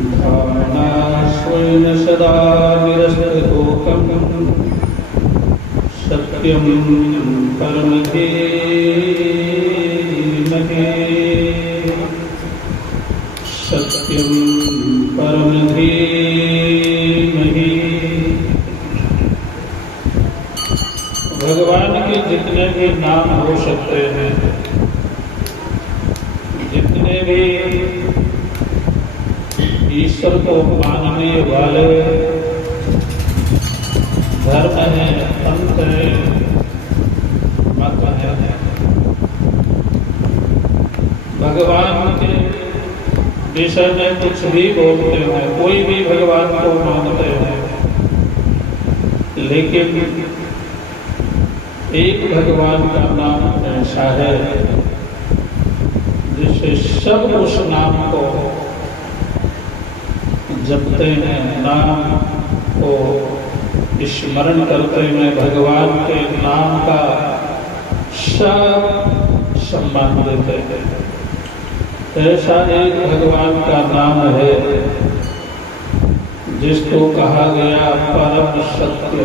भावनास्वेन सदा निरस्ततोकं सत्यं परम धीमहि सत्यं परम धीमहि। भगवान के जितने भी नाम हो सकते हैं, जितने भी ईश्वर को मानने वाले धर्म हैं, पंथ हैं, मत हैं, भगवान के विषय में कुछ भी बोलते हैं, कोई भी भगवान को मानते हैं, लेकिन एक भगवान का नाम ऐसा है जिसे सब उस नाम को जपते हैं, नाम को स्मरण करते हैं, भगवान के नाम का सब सम्मान देते हैं। ऐसा एक भगवान का नाम है जिसको कहा गया परम सत्य।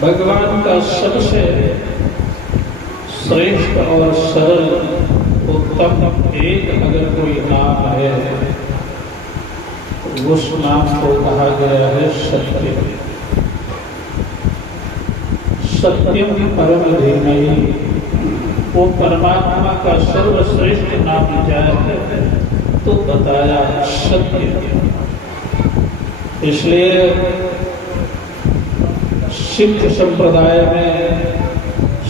भगवान का सबसे श्रेष्ठ और सरल उत्तम एक अगर कोई नाम है, उस नाम को कहा गया है सत्य। सत्यम परम धीमहि, वो परमात्मा का सर्वश्रेष्ठ नाम क्या है तो बताया सत्य। इसलिए सिख संप्रदाय में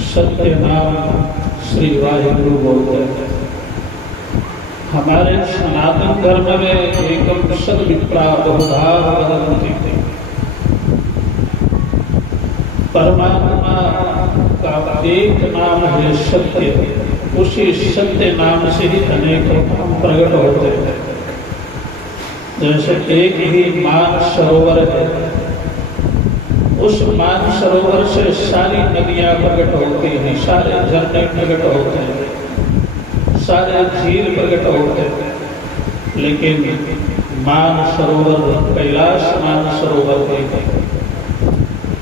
सत्य नाम श्री वाहिगुरु बोलते हैं। हमारे सनातन धर्म में एकम सद विप्रा बहुधा वदन्ति, परमात्मा का एक नाम है सत्य। उसी सत्य नाम से ही अनेक नाम प्रकट होते हैं। जैसे एक ही मान सरोवर है, उस मान सरोवर से सारी नदियां प्रकट होती हैं, सारे झरने प्रकट होते हैं, सारे झील प्रकट होते हैं, लेकिन मान सरोवर कैलाश मान सरोवर एक है।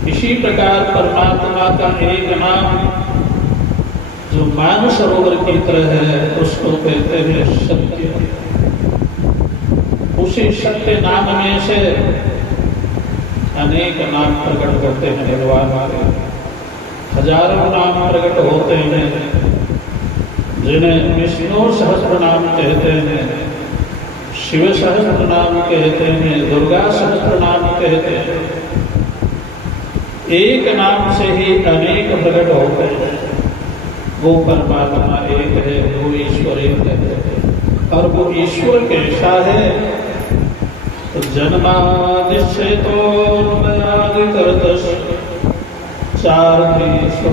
इसी प्रकार परमात्मा का एक नाम जो मान सरोवर की तरह है, उसको कहते हैं सत्य। उसी सत्य नाम में से अनेक नाम प्रकट करते हैं भगवान हमारे। हजारों नाम प्रकट होते हैं जिन्हें विष्णु सहस्त्र नाम कहते हैं, शिव सहस्त्र नाम कहते हैं, दुर्गा सहस्त्र नाम कहते हैं। एक नाम से ही अनेक प्रकट होते हैं। वो परमात्मा एक है, वो ईश्वर एक है। और वो ईश्वर कैसा है तो जन्मादिश्य तो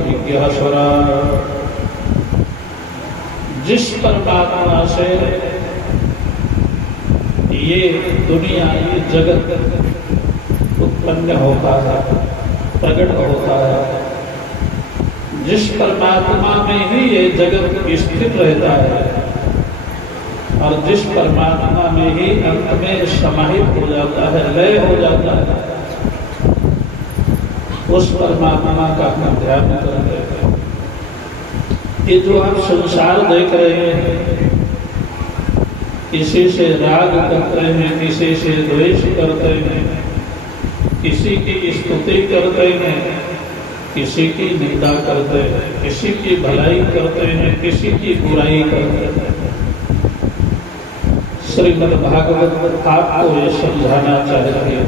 विज्ञास्वरा, जिस परमात्मा से ये दुनिया, ये जगत उत्पन्न होता है, प्रकट होता है, जिस परमात्मा में ही ये जगत स्थित रहता है और जिस परमात्मा में ही अंत में समाहित हो जाता है, लय हो जाता है, उस परमात्मा का हम ध्यान करते हैं। ये जो आप संसार देख रहे हैं, किसी से राग करते हैं, किसी से द्वेष करते हैं, किसी की स्तुति करते हैं, किसी की निंदा करते हैं, किसी की भलाई करते हैं, किसी की बुराई करते हैं। श्रीमद् भागवत आपको ये समझाना चाहिए।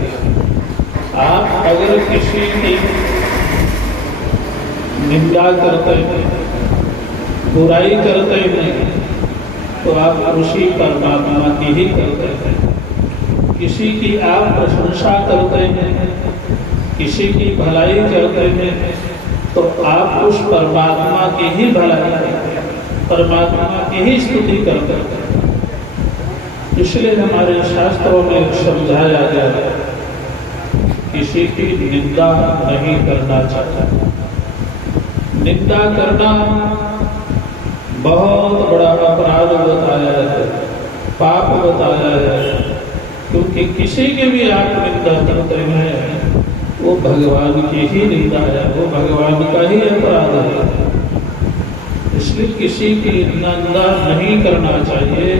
आप अगर किसी की निंदा करते हैं, बुराई करते हैं, तो आप उसी परमात्मा की ही करते हैं। किसी की आप प्रशंसा करते हैं, किसी की भलाई करते हैं, तो आप उस परमात्मा की ही भलाई करते हैं, परमात्मा की ही स्तुति करते हैं। इसलिए हमारे शास्त्रों में समझाया गया है किसी की निंदा नहीं करना चाहिए। निंदा करना बहुत बड़ा अपराध बताया है। पाप बताया है, क्योंकि किसी की भी आप निंदा करते हैं वो भगवान की ही निंदा है, वो भगवान का ही अपराध है। इसलिए किसी की निंदा नहीं करना चाहिए,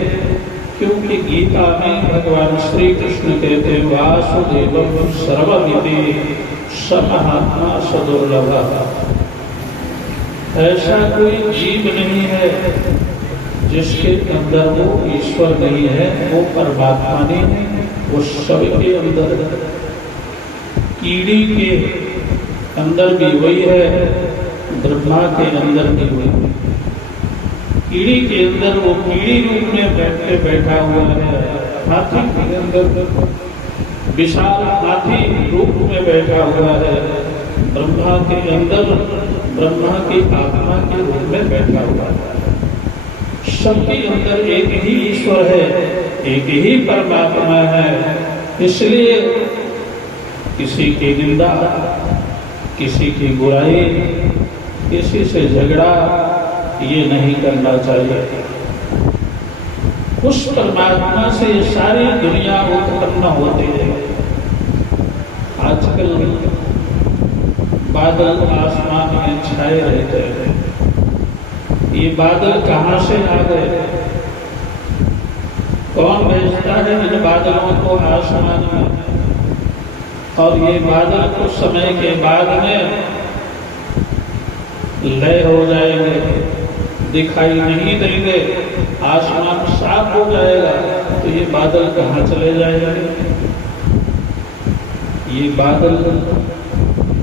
क्योंकि गीता में भगवान श्री कृष्ण कहते वासुदेवम सर्वमिति स महात्मा सदुर्लभ। ऐसा कोई जीव नहीं है जिसके अंदर वो ईश्वर नहीं है, वो परमात्मा नहीं है, वो सबके अंदर। कीड़ी के अंदर भी वही है, ब्रह्मा के अंदर भी वही है। कीड़ी के अंदर वो कीड़ी रूप में बैठा हुआ है, हाथी के अंदर विशाल हाथी रूप में बैठा हुआ है, ब्रह्मा के अंदर ब्रह्मा की आत्मा के रूप में बैठा हुआ है। सबके अंदर एक ही ईश्वर है, एक ही परमात्मा है। इसलिए किसी की निंदा, किसी की बुराई, किसी से झगड़ा ये नहीं करना चाहिए। उस परमात्मा से सारी दुनिया उत्पन्न होती है। आजकल बादल आसमान में छाए रहते हैं, ये बादल कहाँ से आ गए? कौन भेजता है इन बादलों को आसमान में? और ये बादल कुछ समय के बाद में लय हो जाएंगे, दिखाई नहीं देंगे, आसमान साफ हो जाएगा, तो ये बादल कहाँ चले जाएंगे? ये बादल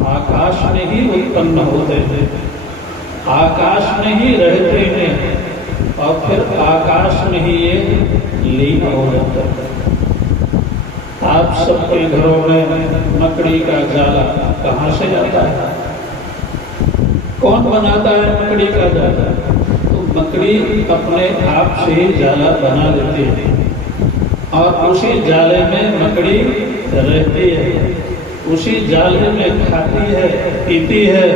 आकाश में ही उत्पन्न होते हैं, आकाश में ही रहते हैं और फिर आकाश में ही ये लीन हो जाता है। आप सबके घरों में मकड़ी का जाला कहाँ से आता है? कौन बनाता है मकड़ी का जाला? तो मकड़ी अपने आप से ही जाला बना लेती है और उसी जाले में मकड़ी रहती है, उसी जाले में खाती है, पीती है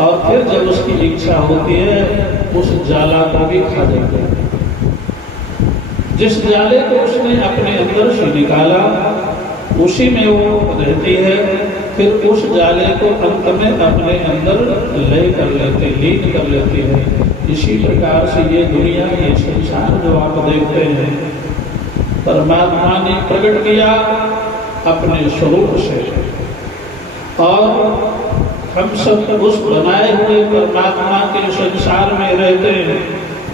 और फिर जब उसकी इच्छा होती है उस जाला को भी खा जाती है। जिस जाले को उसने अपने अंदर से निकाला उसी में वो रहती है, फिर उस जाले को अंत में अपने अंदर लय कर लेते, लीन कर लेती है। इसी प्रकार से ये दुनिया, ये संसार जो आप देखते हैं, परमात्मा ने प्रकट किया अपने स्वरूप से और हम सब उस बनाए हुए परमात्मा के संसार में रहते हैं।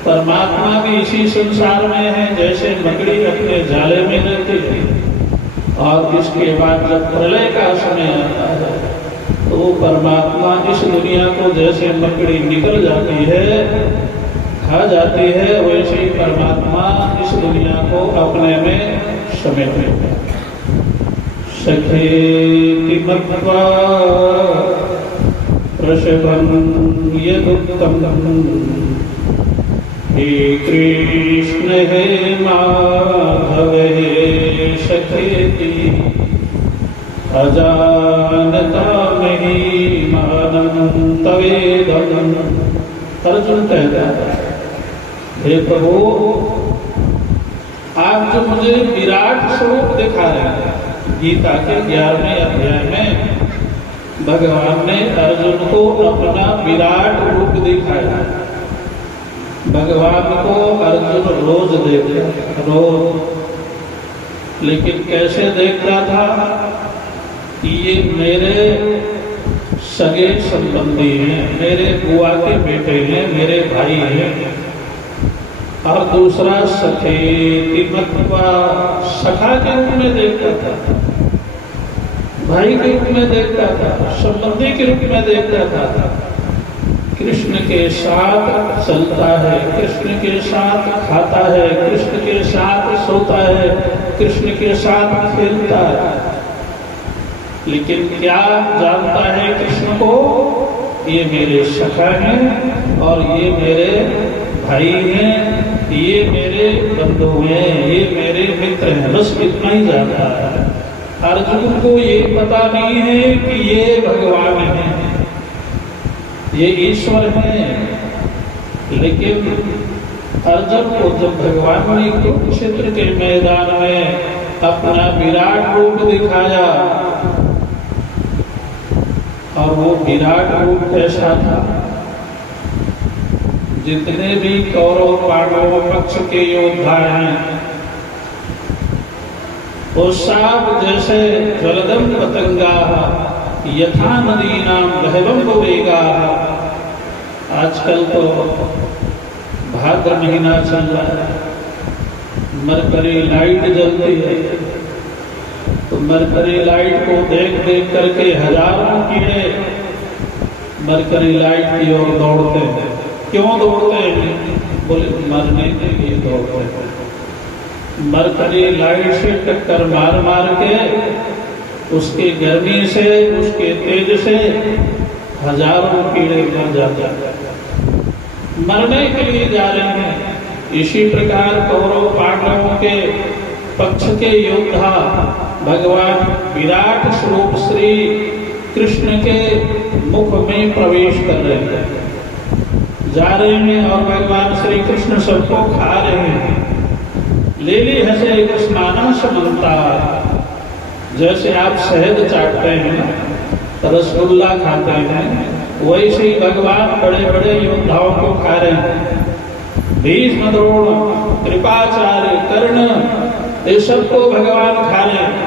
परमात्मा भी इसी संसार में है, जैसे मकड़ी अपने जाले में रहती है। और इसके बाद जब प्रलय का समय आता है तो परमात्मा इस दुनिया को जैसे मकड़ी निकल जाती है, खा जाती है, वैसे ही परमात्मा इस दुनिया को अपने में समेट लेता है। सखेति मत्वा वृषभं यदुक्तं हे कृष्ण हे माधव हे सखेति अजानता महिमानं तवेदं। अर्जुन कहता है, हे प्रभु, आप जो मुझे विराट स्वरूप दिखा रहे हैं, गीता के 11वें अध्याय में भगवान ने अर्जुन को अपना विराट रूप दिखाया। भगवान को अर्जुन रोज देखता, रोज, लेकिन कैसे देखता था कि ये मेरे सगे संबंधी हैं, मेरे बुआ के बेटे हैं, मेरे भाई हैं। और दूसरा सखेति मत्वा, सखा के रूप में देखता था, भाई के रूप में देखता था, संबंधी के रूप में देखता था। कृष्ण के साथ चलता है, कृष्ण के साथ खाता है, कृष्ण के साथ सोता है, कृष्ण के साथ खेलता है। लेकिन क्या जानता है कृष्ण को? ये मेरे सखा हैं और ये मेरे भाई हैं, ये मेरे बंधु हैं, ये मेरे मित्र हैं, बस इतना ही जानता है। अर्जुन को ये पता नहीं है कि ये भगवान हैं, ये ईश्वर हैं। लेकिन अर्जुन को जब भगवान ने कुरुक्षेत्र के मैदान में अपना विराट रूप दिखाया, और वो विराट रूप कैसा था, जितने भी कौरव पांडव पक्ष के योद्धा हैं वो साप जैसे ज्वलदम पतंगा यथा नदीनाम बहवम वेगा। आजकल तो भाद्र महीना चल रहा है, मरकरी लाइट जलती है, तो मरकरी लाइट को देख देख करके हजारों कीड़े मरकरी लाइट की ओर दौड़ते हैं। क्यों दौड़ते हैं? बोले मरने के लिए दौड़ते हैं। मरकरी लाइट से टक्कर मार मार के उसकी गर्मी से, उसके तेज से हजारों कीड़े मर जाते हैं, मरने के लिए जा रहे हैं। इसी प्रकार कौरव पांडवों के पक्ष के योद्धा भगवान विराट स्वरूप श्री कृष्ण के मुख में प्रवेश कर रहे हैं, जा रहे हैं, और भगवान श्री कृष्ण सबको खा रहे हैं। लेली हसे कृष्णाना समन्ता, जैसे आप शहद चाटते हैं, रसगुल्ला खाते हैं, वैसे ही भगवान बड़े बड़े योद्धाओं को खा रहे हैं। भीष्म, द्रोण, कृपाचार्य, कर्ण, ये सबको भगवान खा रहे हैं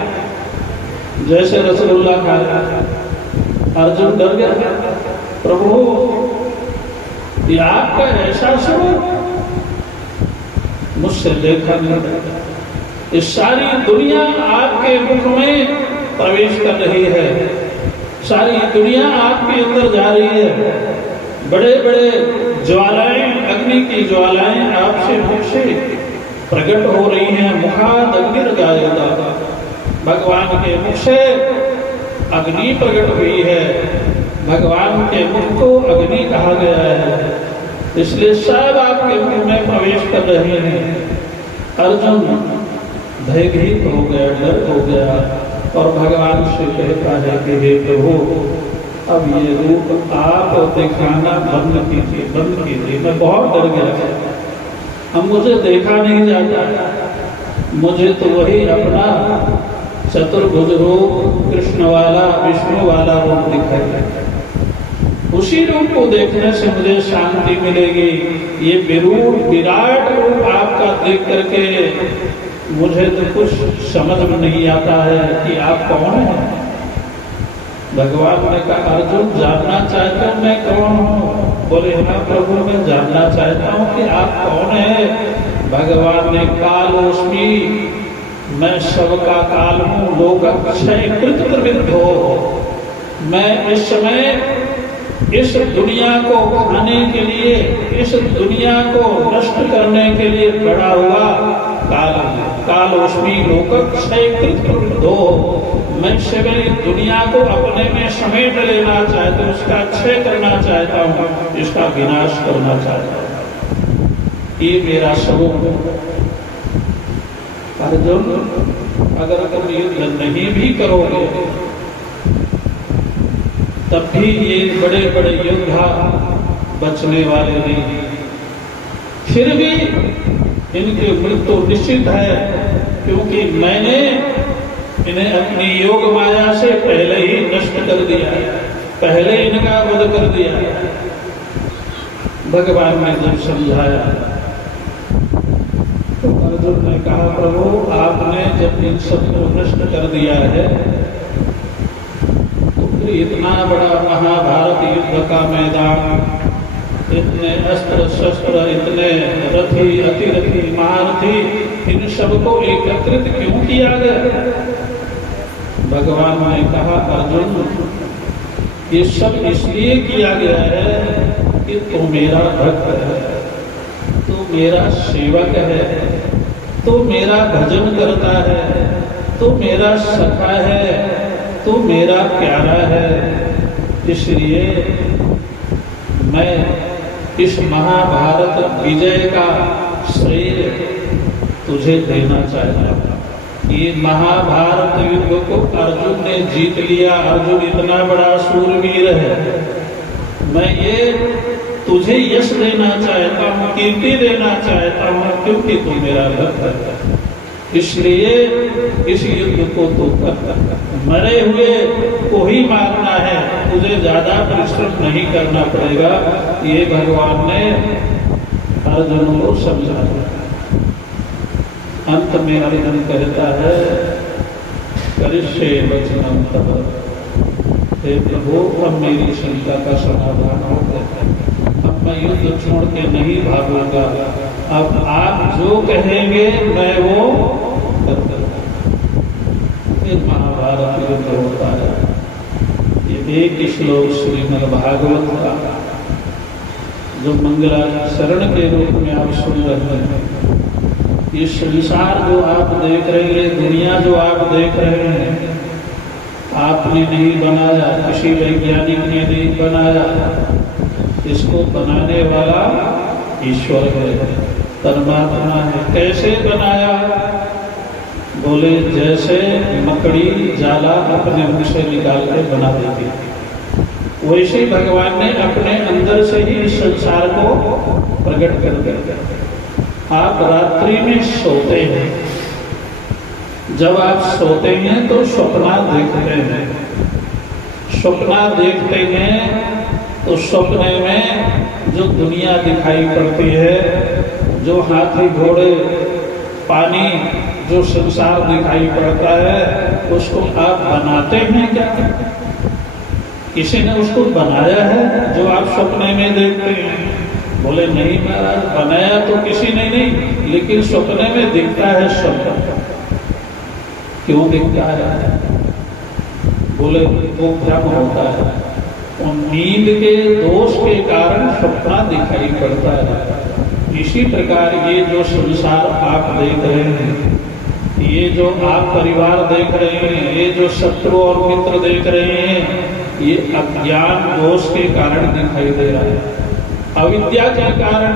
जैसे रसगुल्ला खा रहे हैं। अर्जुन डर गया, प्रभु ये आपका ऐसा स्वरूप मुझसे देखा नहीं। इस सारी दुनिया आपके मुख में प्रवेश कर रही है, सारी दुनिया आपके अंदर जा रही है। बड़े बड़े ज्वालाएं, अग्नि की ज्वालाएं आपसे मुख से प्रकट हो रही हैं। मुखाद अग्निर्गायता, भगवान के मुख से अग्नि प्रकट हुई है। भगवान के मुख को अग्नि कहा गया है, इसलिए सब आपके मुख में प्रवेश कर रहे हैं। अर्जुन भयभीत हो गया, डर हो गया, और भगवान से कहता है कि हे प्रभु, अब ये रूप आप दिखाना बंद कीजिए, बंद कीजिए। मैं बहुत डर गया, अब मुझे देखा नहीं जाता, मुझे तो वही अपना चतुर्भुज रूप, कृष्ण वाला, विष्णु वाला रूप दिखाई देता, उसी रूप को देखने से मुझे शांति मिलेगी। ये विराट रूप आपका देख करके मुझे तो कुछ समझ में नहीं आता है कि आप कौन हैं। भगवान ने कहा, अर्जुन जानना चाहते हो मैं कौन हूँ? बोले हाँ प्रभु, मैं जानना चाहता हूँ कि आप कौन है। भगवान ने कालोस्मी, मैं सबका काल हूँ, लोकक्षय कृत प्रविद्धो। मैं इस समय इस दुनिया को खाने के लिए, इस दुनिया को नष्ट करने के लिए बड़ा हुआ काल है। कालोस्मी लोकक्षय कृत प्रविद्धो, मैं सभी दुनिया को अपने में समेट लेना चाहता हूँ, उसका क्षय करना चाहता हूँ, इसका विनाश करना चाहता हूँ। ये मेरा स्वरूप है। अर्जुन, अगर तुम युद्ध नहीं भी करोगे तब भी ये बड़े बड़े योद्धा बचने वाले नहीं, फिर भी इनकी मृत्यु निश्चित है, क्योंकि मैंने इन्हें अपनी योग माया से पहले ही नष्ट कर दिया है, पहले इनका वध कर दिया है। भगवान ने जब समझाया तो अर्जुन ने कहा, प्रभु आपने जब इन सबको नष्ट कर दिया है तो इतना बड़ा महाभारत युद्ध का मैदान, इतने अस्त्र शस्त्र, इतने रथी, अतिरथी, महारथी, इन सबको एकत्रित क्यों किया गया? भगवान ने कहा, अर्जुन ये सब इसलिए किया गया है कि तू मेरा भक्त है, तू मेरा सेवक है, तू मेरा भजन करता है, तू मेरा सखा है, तू मेरा प्यारा है। इसलिए मैं इस महाभारत विजय का श्रेय तुझे देना चाहता हूँ। ये महाभारत युद्ध को अर्जुन ने जीत लिया। अर्जुन इतना बड़ा शूरवीर है, मैं ये तुझे यश देना चाहता हूँ, कीर्ति देना चाहता हूँ, क्योंकि तू मेरा भक्त है। इसलिए इस युद्ध को तो मरे हुए को ही मारना है, तुझे ज्यादा परिश्रम नहीं करना पड़ेगा। ये भगवान ने अर्जुन को समझाया। अंत में अर्जुन कहता है, करिष्ये वचनं तव, हे प्रभु अब मेरी शंका का समाधान हो गया, अब मैं युद्ध छोड़ के नहीं भागूंगा, अब आप जो कहेंगे मैं वो करता। फिर महाभारत युद्ध होता है। ये एक श्लोक श्रीमद् भागवत का जो मंगलाचरण के रूप में आप सुन रहे हैं, ये संसार जो आप देख रहे हैं, दुनिया जो आप देख रहे हैं, आपने नहीं बनाया, किसी वैज्ञानिक ने नहीं बनाया, इसको बनाने वाला ईश्वर है, परमात्मा है। कैसे बनाया? बोले जैसे मकड़ी जाला अपने मुंह से निकाल के बना देती है, वैसे ही भगवान ने अपने अंदर से ही इस संसार को प्रकट कर दिया। आप रात्रि में सोते हैं, जब आप सोते हैं तो स्वप्न देखते हैं, स्वप्न देखते हैं तो सपने में जो दुनिया दिखाई पड़ती है, जो हाथी घोड़े पानी जो संसार दिखाई पड़ता है, उसको आप बनाते हैं क्या? किसी ने उसको बनाया है जो आप सपने में देखते हैं? बोले नहीं महाराज, बनाया तो किसी ने नहीं, लेकिन सपने में दिखता है सब। क्यों दिखता है? बोले वो भ्रम होता है, और नींद के दोष के कारण सपना दिखाई पड़ता है। इसी प्रकार ये जो संसार आप देख रहे हैं, ये जो आप परिवार देख रहे हैं, ये जो शत्रु और मित्र देख रहे हैं, ये अज्ञान दोष के कारण दिखाई दे रहा है। अविद्या के कारण,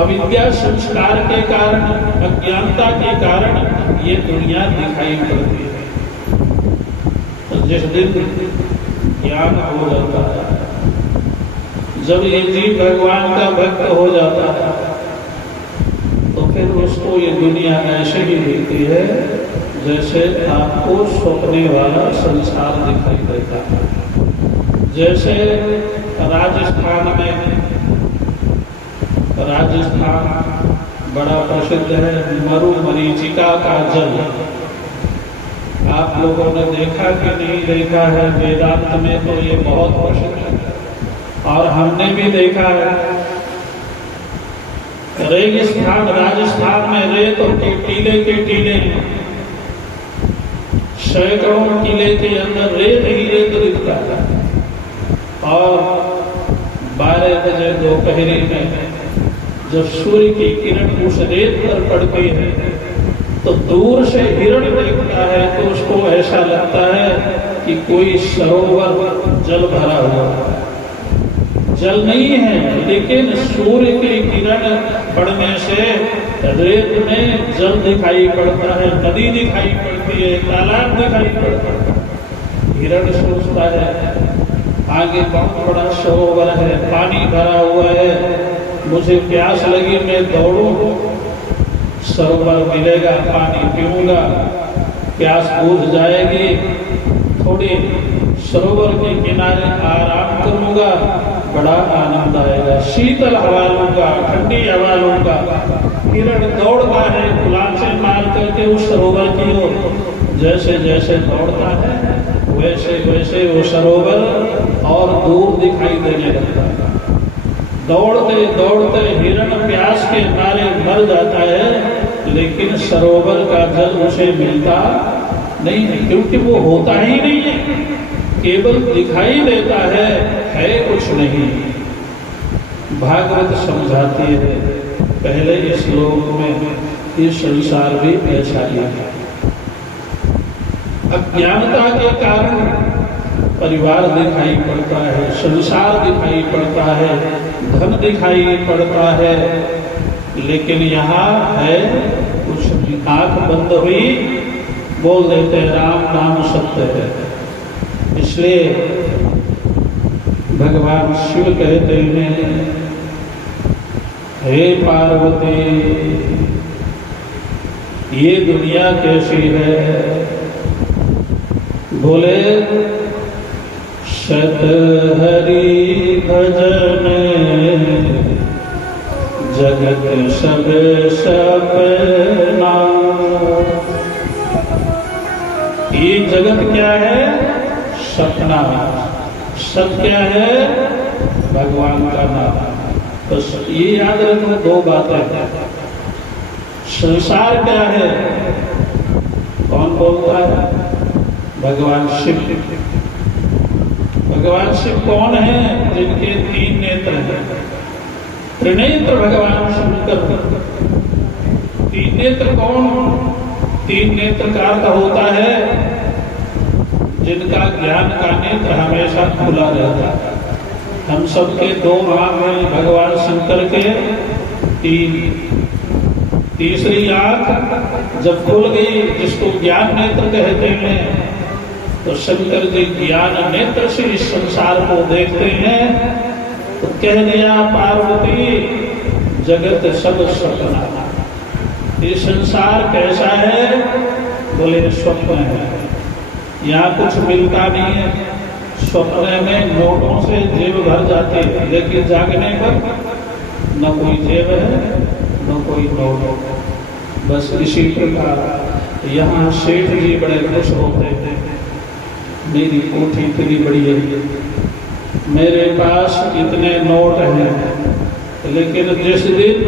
अविद्या संस्कार के कारण, अज्ञानता के कारण ये दुनिया दिखाई पड़ती है। तो जिस दिन ज्ञान हो जाता है, जब ये जीव भगवान का भक्त हो जाता है, तो फिर उसको ये दुनिया ऐसे ही दिखती है जैसे आपको सपने वाला संसार दिखाई देता है। जैसे राजस्थान बड़ा प्रसिद्ध है मरुमरीचिका का जल। आप लोगों ने देखा कि नहीं देखा है? वेदांत में तो ये बहुत प्रसिद्ध है और हमने भी देखा है। रेगिस्तान राजस्थान में रेत और टीले के टीले, सैकड़ों टीले के अंदर रेत ही रेत दिखता है। और 12 बजे दोपहरी में जब सूर्य की किरण उस रेत पर पड़ती है तो दूर से हिरण देखता है तो उसको ऐसा लगता है कि कोई सरोवर जल भरा हुआ है। जल नहीं है, लेकिन सूर्य की किरण पड़ने से रेत में जल दिखाई पड़ता है, नदी दिखाई पड़ती है, तालाब दिखाई पड़ता है। हिरण सोचता है आगे बहुत बड़ा सरोवर है, पानी भरा हुआ है, मुझे प्यास लगी, मैं दौड़ूं, सरोवर मिलेगा, पानी पीऊंगा, प्यास बुझ जाएगी, थोड़ी सरोवर के किनारे आराम करूंगा, बड़ा आनंद आएगा, शीतल हवा लूंगा, ठंडी हवा लूंगा। हिरण दौड़ता है गुलाचे मार करके उस सरोवर की ओर। जैसे जैसे दौड़ता है वैसे वैसे वो सरोवर और दूर दिखाई देने लगता है। दौड़ते दौड़ते हिरण प्यास के मारे मर जाता है, लेकिन सरोवर का जल उसे मिलता नहीं है, क्योंकि वो होता ही नहीं है, केवल दिखाई देता है कुछ नहीं। भागवत समझाती है पहले इस श्लोक में, ये संसार भी ऐसा ही है। अज्ञानता के कारण परिवार दिखाई पड़ता है, संसार दिखाई पड़ता है, धन दिखाई पड़ता है, लेकिन यहाँ है कुछ। आंख बंद हुई बोल देते हैं राम नाम सत्य है। इसलिए भगवान शिव कहते हैं, हे पार्वती, ये दुनिया कैसी है? बोले शत हरि भजन जगत सब सपना। ये जगत क्या है? सपना। सब क्या है? भगवान का नाम। बस ये याद रखो, दो बातें। संसार क्या है? कौन बोलता है? भगवान शिव। भगवान शिव कौन है? जिनके 3 नेत्र हैं। त्रिनेत्र भगवान शंकर। 3 नेत्र कौन? 3 नेत्र का अर्थ होता है जिनका ज्ञान का नेत्र हमेशा खुला रहता है। हम सबके 2 आँख हैं, भगवान शंकर के 3। तीसरी आँख जब खुल गई, जिसको ज्ञान नेत्र कहते हैं, तो शंकर जी ज्ञान नेत्र से इस संसार को देखते हैं। तो कह दिया, पार्वती जगत सब सपना। ये संसार कैसा है? बोले स्वप्न है। यहाँ कुछ मिलता नहीं है। स्वप्न में नोटों से जेब भर जाती है, लेकिन जागने पर न कोई जेब है न कोई नोट। बस इसी प्रकार यहाँ सेठ जी बड़े खुश होते हैं, मेरी कोठी इतनी बड़ी है, मेरे पास इतने नोट हैं। लेकिन जिस दिन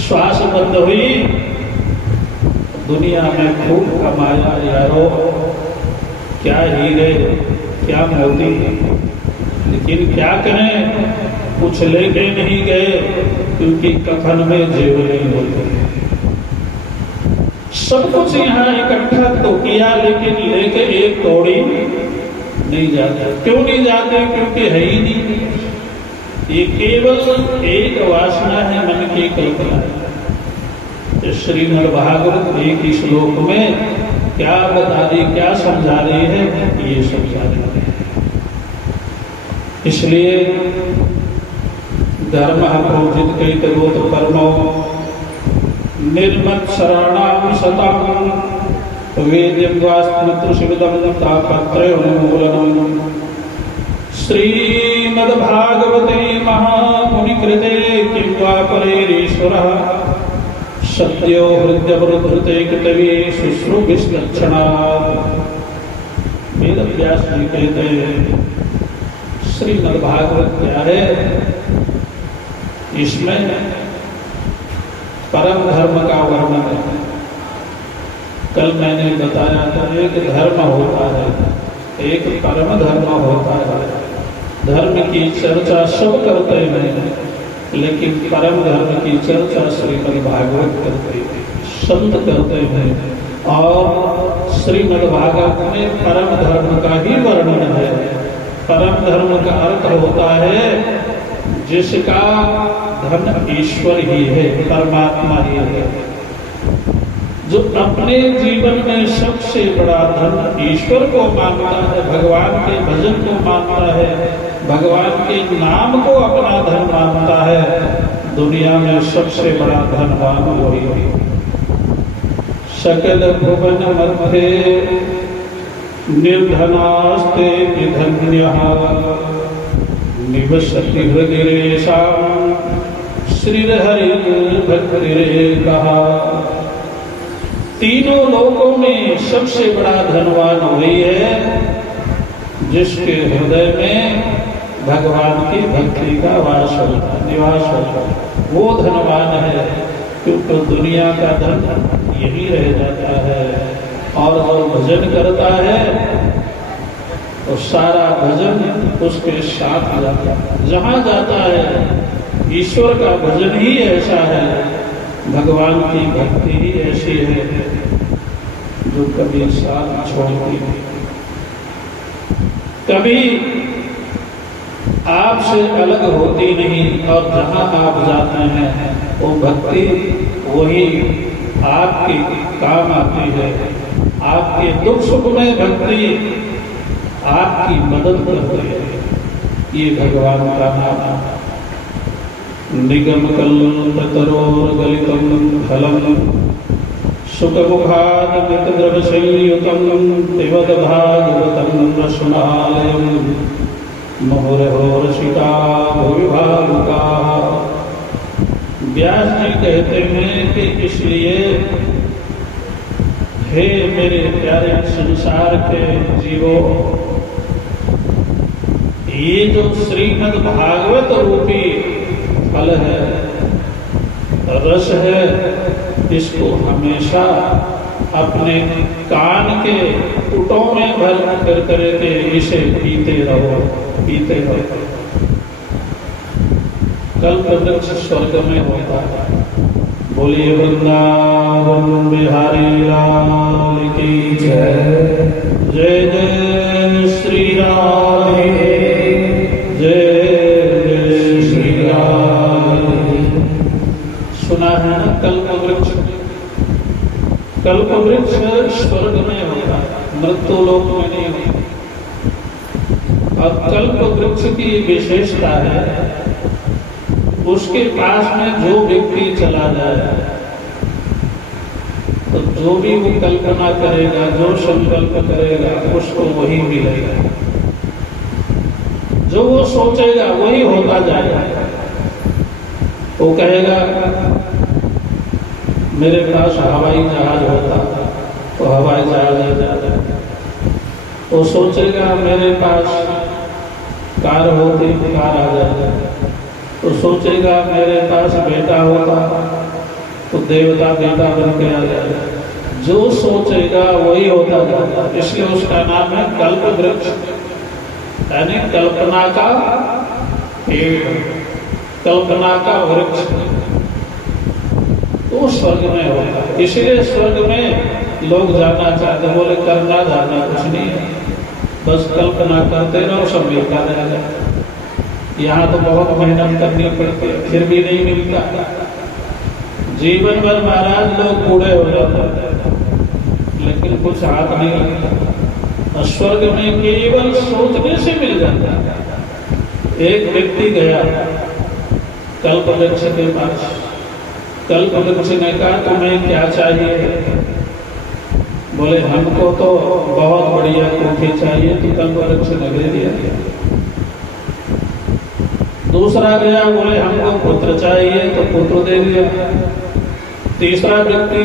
श्वास बंद हुई, दुनिया में खूब कमाया यारो, क्या हीरे क्या मोती, लेकिन क्या करें, कुछ लेके नहीं गए क्योंकि कफन में जेब नहीं होते। सब कुछ यहाँ इकट्ठा तो किया, लेकिन लेके एक कौड़ी नहीं जाते। क्यों नहीं जाते? क्योंकि है ही नहीं। ये केवल एक वासना है, मन की कल्पना है। श्रीमद् भागवत एक ही श्लोक में क्या बता रही, क्या समझा रही है, ये समझा रही है। इसलिए धर्म प्रोजित कई तरोत परमो निर्मत शरणाम सताम वेद्यम वास्तु शिवदम तापत्रय उन्मूलनम। श्रीमद् भागवते महामुनि कृते किं वा परेरीश्वरः सत्यो हृदयवृद्धृते कृतवे शुश्रूभिर्लक्षणात्। वेद व्यास जी कहते हैं, श्रीमद् भागवत क्या है? इसमें परम धर्म का वर्णन है। कल मैंने बताया था, एक धर्म होता है, एक परम धर्म होता है। धर्म की चर्चा सब करते हैं, लेकिन परम धर्म की चर्चा श्रीमद् भागवत करते हैं, संत करते हैं। और श्रीमद् भागवत में परम धर्म का ही वर्णन है। परम धर्म का अर्थ होता है जिसका धन ईश्वर ही है, परमात्मा ही है। जो अपने जीवन में सबसे बड़ा धन ईश्वर को मानता है, भगवान के भजन को मानता है, भगवान के नाम को अपना धन मानता है, दुनिया में सबसे बड़ा धनवान वही है। सकल भुवन मध्य निर्धनास्ते धन्यः निवसति हृदयेषां श्रीहरिर्भक्तिरेकः। तीनों लोकों में सबसे बड़ा धनवान वही है जिसके हृदय में भगवान की भक्ति का वास होता, निवास होता, वो धनवान है। क्योंकि दुनिया का धन यही रह जाता है। और जो भजन करता है तो सारा भजन उसके साथ जाता है, जहाँ जाता है। ईश्वर का भजन ही ऐसा है, भगवान की भक्ति ही ऐसी है जो कभी साथ छोड़ती नहीं, कभी आपसे अलग होती नहीं। और जहाँ आप जाते हैं वो भक्ति वही आपके काम आती है। आपके दुख सुख में भक्ति आपकी मदद करती है। ये भगवान का नाम। निगम कल्पतरोर्गलितं फलं सुखमुखादमृतद्रवसंयुतं पिबत भागवतं रसनालयं मुहुरहो रसिका भुवि भावुकाः। व्यास जी कहते हैं कि इसलिए हे मेरे प्यारे संसार के जीवों, ये जो श्रीमद् भागवत रूपी फल है, रस है, इसको हमेशा अपने कान के पुटों में भर कर करके इसे पीते रहो, पीते रहो। कल्प वृक्ष स्वर्ग में होता है। बोलिए वृंदावन बिहारी लाल की जय। जय जय श्री राधे, जय जय श्री राधे। सुना है ना कल्प वृक्ष? कल्प वृक्ष स्वर्ग में होता है, मृत्यु लोक में नहीं होता। अब कल्प वृक्ष की विशेषता है, उसके पास में जो व्यक्ति चला जाए तो जो भी वो कल्पना करेगा, जो संकल्प करेगा, उसको वही मिलेगा। जो वो सोचेगा वही होता जाएगा। वो कहेगा मेरे पास हवाई जहाज होता तो हवाई जहाज आ जाएगा। वो सोचेगा मेरे पास कार होती तो कार आ जाएगा। तो सोचेगा मेरे पास बेटा होता तो देवता बेटा बन के आ जाएगा। जो सोचेगा वही होता जाता। इसलिए उसका नाम है कल्प वृक्ष, यानी कल्पना का पेड़, कल्पना का वृक्ष। तो स्वर्ग में होता है। इसलिए स्वर्ग में लोग जाना चाहते, बोले करना जाना कुछ नहीं है, बस कल्पना करते रहो, सब मिलता रहेगा। यहाँ तो बहुत मेहनत करनी पड़ती है, फिर भी नहीं मिलता। जीवन भर महाराज लोग बूढ़े हो जाते हैं लेकिन कुछ हाथ नहीं लगता। स्वर्ग में केवल सोचने से मिल जाता है। एक व्यक्ति गया कल्प वृक्ष के पास। कल्प वृक्ष ने कहा तुम्हें क्या चाहिए? बोले हमको तो बहुत बढ़िया कोठी चाहिए। तो कल्प वृक्ष ने दे दिया। दूसरा गया, बोले हमको पुत्र चाहिए, तो पुत्र दे दिया। तीसरा व्यक्ति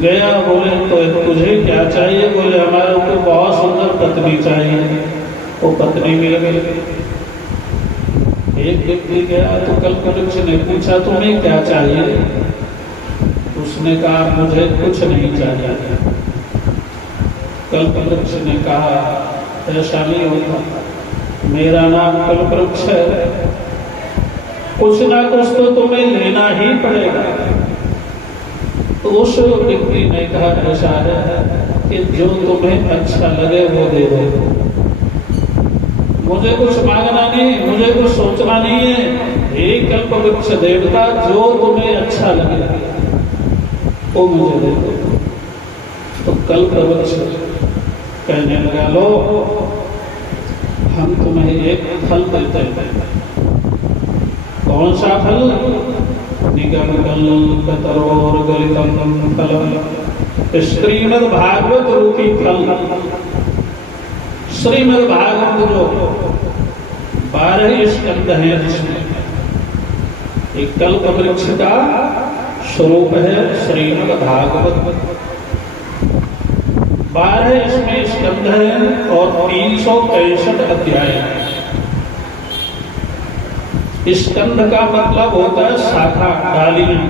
गया, बोले तो तुझे क्या चाहिए? बोले हमारे को बहुत सुंदर पत्नी चाहिए। वो पत्नी मिल गई। एक व्यक्ति गया तो कल्प वृक्ष ने पूछा तुम्हें क्या चाहिए? उसने कहा मुझे कुछ नहीं चाहिए। कल्प वृक्ष ने कहा ऐसा नहीं होता, मेरा नाम कल्प वृक्ष है, कुछ ना कुछ तो तुम्हें लेना ही पड़ेगा। तो उस व्यक्ति ने कहा ऐसा है कि जो तुम्हें अच्छा लगे वो दे दो, मुझे कुछ मांगना नहीं, मुझे कुछ सोचना नहीं है। एक कल्प वृक्ष देवता जो तुम्हें अच्छा लगे वो मुझे दे दो। तो कल्प वृक्ष कहने लगा लो हम तुम्हें एक फल देते हैं। कौन सा फल? निगम कल्पतरोर्गलितं फलं, श्रीमद् भागवत रूपी फल। श्रीमद् भागवत जो 12 स्कंद है, जिसमें एक कल्प वृक्ष का स्वरूप है श्रीमद् भागवत। 12 इसमें स्कंद है और 363 अध्याय है। स्कंद का मतलब होता है शाखा, डालियां।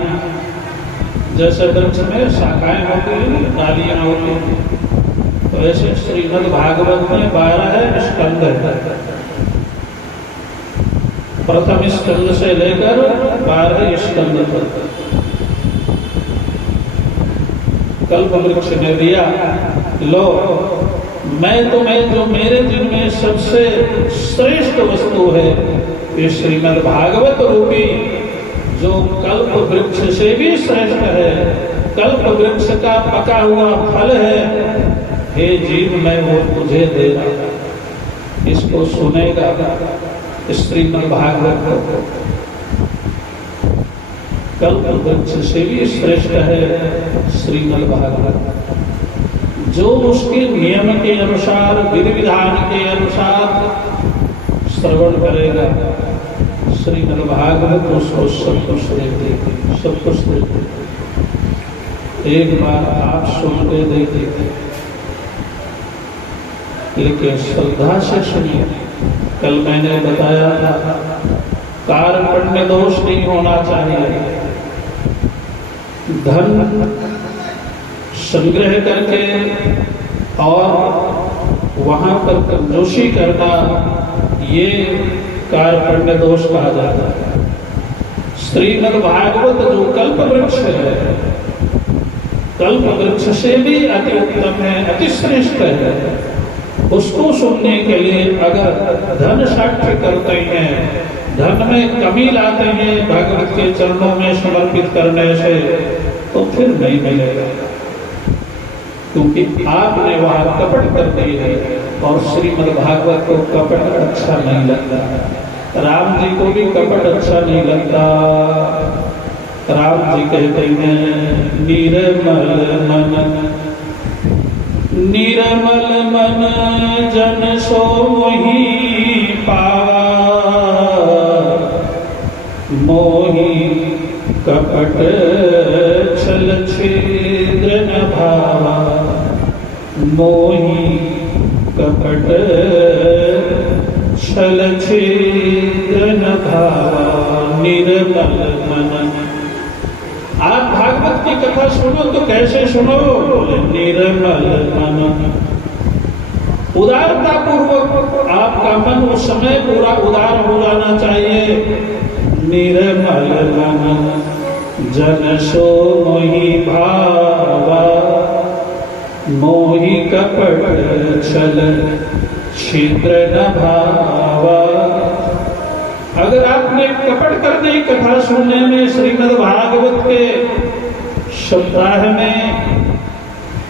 जैसे वृक्ष में शाखाएं होती हैं, डालियां होती हैं, तो ऐसे श्रीमद् भागवत में 12 स्कंद है। प्रथम स्कंद से लेकर 12 स्कंद तक कल्प वृक्ष ने दिया। लो मैं तुम्हें जो मेरे दिन में सबसे श्रेष्ठ वस्तु है, ये श्रीमद् भागवत रूपी जो कल्प वृक्ष से भी श्रेष्ठ है, कल्प वृक्ष का पका हुआ फल है, हे जीव मैं वो तुझे दे रहा। इसको सुनेगा श्रीमद् भागवत कल्प वृक्ष से भी श्रेष्ठ है श्रीमद् भागवत। जो उसके नियम के अनुसार, विधि विधान के अनुसार श्रवण करेगा, श्रीमद् भागवत उसको सब कुछ देते, सब कुछ देते। एक बार आप सुन के देखिए, लेकिन श्रद्धा से सुनिए। कल मैंने बताया था कार्पण्य दोष नहीं होना चाहिए। धन संग्रह करके और वहां पर कंजूसी करना, ये कार्पण्य दोष कहा जाता है। श्रीमद् भागवत जो कल्प वृक्ष है, कल्प वृक्ष से भी अति उत्तम है, अति श्रेष्ठ है। उसको सुनने के लिए अगर धन साक्ष्य करते हैं, धन में कमी लाते हैं भगवत के चरणों में समर्पित करने से, तो फिर नहीं मिलेगा, क्योंकि आपने वहां कपट कर दी है। और श्रीमद् भागवत को कपट अच्छा नहीं लगता। राम जी को भी कपट अच्छा नहीं लगता। राम जी कहते हैं निर्मल मन जन सो मोही पावा, मोही कपट छल छिद्र न भावा, मोही कपट छल छिद्र न भावा, निर्मल मन। आप भागवत की कथा सुनो तो कैसे सुनो? बोले निर्मल मन, उदारता पूर्वक आपका मन उस समय पूरा उदार हो जाना चाहिए। निर्मल मन जन सो मोहि भावा, मोहि कपट छल छिद्र न भावा। अगर आपने कपट कर दी कथा सुनने में श्रीमद् भागवत के सप्ताह में,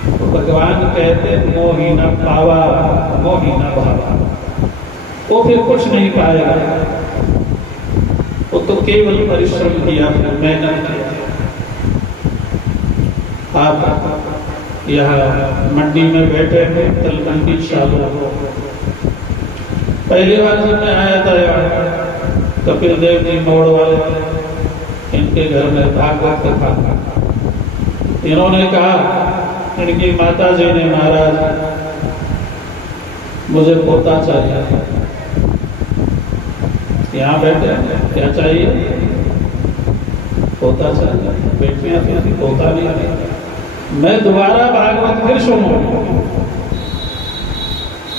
तो भगवान कहते मोहि न पावा, मोहि न भावा, वो फिर कुछ नहीं पाएगा। वो तो केवल परिश्रम किया, मेहनत किया। आप यहाँ मंडी में बैठे हैं, तलकंडी सालों, पहली बार जब मैं आया था यहाँ, कपिल देव जी मोड़ वाले, इनके घर में भागवत कथा, इन्होंने कहा, इनकी माता जी ने, महाराज मुझे पोता चाहिए। यहाँ बैठे, क्या चाहिए? पोता चाहिए। बेटियां थी, पोता नहीं है। मैं दोबारा भागवत फिर सुनूं,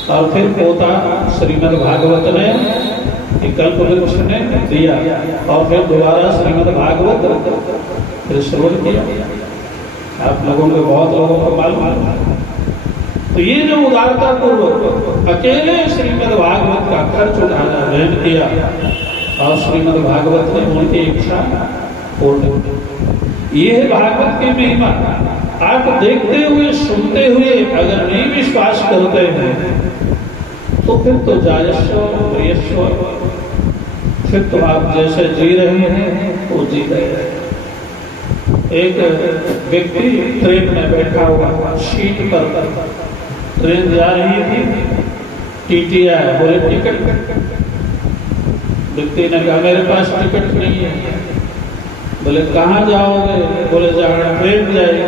और फिर पोता श्रीमद् भागवत ने, कल्प वृक्ष ने दिया, और फिर दोबारा श्रीमद् भागवत फिर श्रवण किया। आप लोगों को, बहुत लोगों को मालूम है। तो ये जो उदारता पूर्वक अकेले श्रीमद् भागवत का खर्च उठाना वहन किया, और श्रीमद् भागवत ने उनकी इच्छा पूर्ण की। ये है भागवत की महिमा। आप देखते हुए, सुनते हुए अगर नहीं विश्वास करते हैं, तो फिर तो जायस्व प्रियस्व, फिर तो आप जैसे जी रहे हैं वो जी रहे हैं। एक व्यक्ति ट्रेन में बैठा हुआ, सीट पर, ट्रेन जा रही थी, टीटी आया, बोले टिकट। व्यक्ति ने कहा मेरे पास टिकट नहीं है। बोले कहाँ जाओगे? बोले जहाँ ट्रेन जाएगी।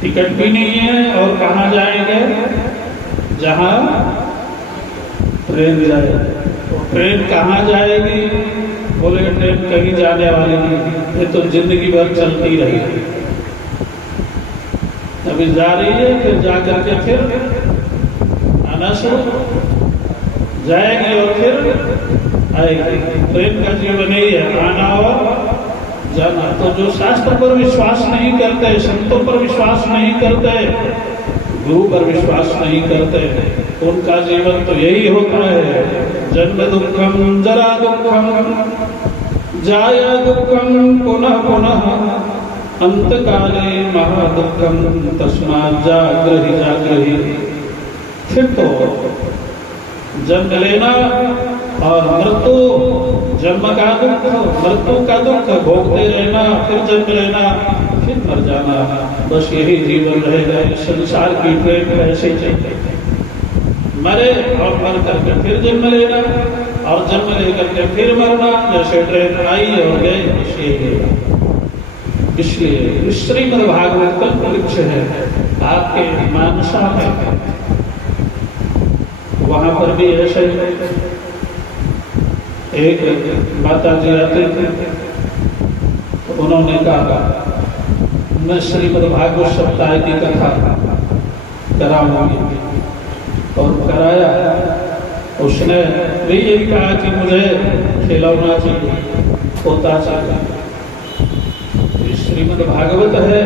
टिकट भी नहीं है, और कहाँ जाएंगे? जहाँ ट्रेन जाएगी। ट्रेन कहाँ जाएगी? बोले ट्रेन कहीं जाने वाली नहीं, ये तो जिंदगी भर चलती रहेगी। अभी जा रही है, फिर जाकर के फिर आना शुरू जाएगी, और फिर आएगी। ट्रेन का जीवन यही है, आना और जाना। तो जो शास्त्र पर विश्वास नहीं करते, संतों पर विश्वास नहीं करते, गुरु पर विश्वास नहीं करते, उनका जीवन तो यही होता है। जन्म दुखम जरा दुखम जाया दुखम पुनः पुनः, अंतकाले महादुखम तस्मात् जागृहि जागृहि। फिर तो जन्म लेना और मृत्यु, जन्म का दुख, मृत्यु का दुख भोगते रहना, फिर जन्म लेना, फिर मर जाना, बस यही जीवन रहेगा। संसार की ट्रेन ऐसे चलते, मरे और मर करके फिर जन्म लेना और जन्म लेकर के फिर मरना, जैसे ट्रेन आई और गए बस यही। इसलिए श्रीमद् भागवत कल्प वृक्ष है आपके मानसा में, वहां पर भी ऐसे एक माता जी आते थे, तो उन्होंने कहा मैं श्रीमद् भागवत सप्ताह की कथा कराऊंगी, और कराया। उसने भी यही कहा कि मुझे खिलौना चाहिए, पोता चाहिए। श्रीमद् भागवत है,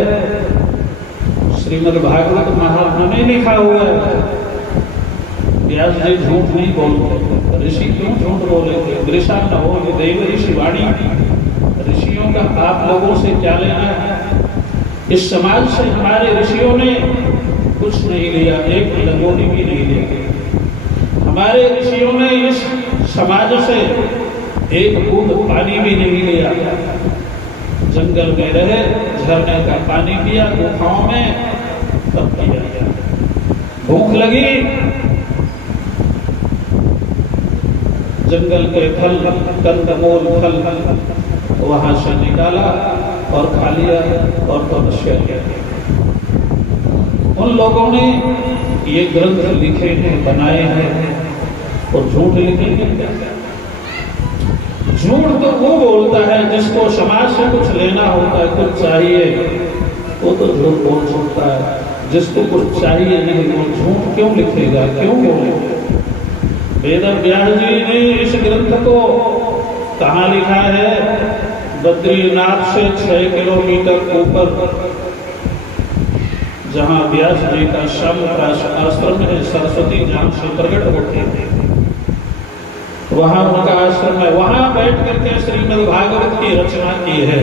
श्रीमद् भागवत महात्मा में लिखा हुआ है। व्यास जी झूठ नहीं बोलते, ऋषि क्यों झूठ बोलेंगे? वृषा न हो देव ऋषि वाणी, ऋषियों का आप लोगों से क्या लेना है? इस समाज से हमारे ऋषियों ने कुछ नहीं लिया, एक लंगोटी भी नहीं लिया। हमारे ऋषियों ने इस समाज से एक बूंद पानी भी नहीं लिया। जंगल में रहे, झरने का पानी पिया, गुफाओं में तब पिया। भूख लगी, जंगल के फल, कंदमूल फल वहां से निकाला और खा लिया और तपस्या किया। उन लोगों ने ये ग्रंथ लिखे हैं, बनाए हैं, और झूठ लिखेंगे। झूठ तो वो बोलता है जिसको समाज से कुछ लेना होता है, कुछ चाहिए, वो तो झूठ बोल सकता है। जिसको कुछ चाहिए नहीं, वो झूठ क्यों लिखेगा, क्यों बोलेगा? वेद व्यास जी ने इस ग्रंथ को कहाँ लिखा है? बद्रीनाथ से 6 किलोमीटर ऊपर, जहाँ व्यास जी का आश्रम है, सरस्वती जहाँ से प्रकट होते हैं, वहां उनका आश्रम है। वहां बैठ करके श्रीमद् भागवत की रचना की है,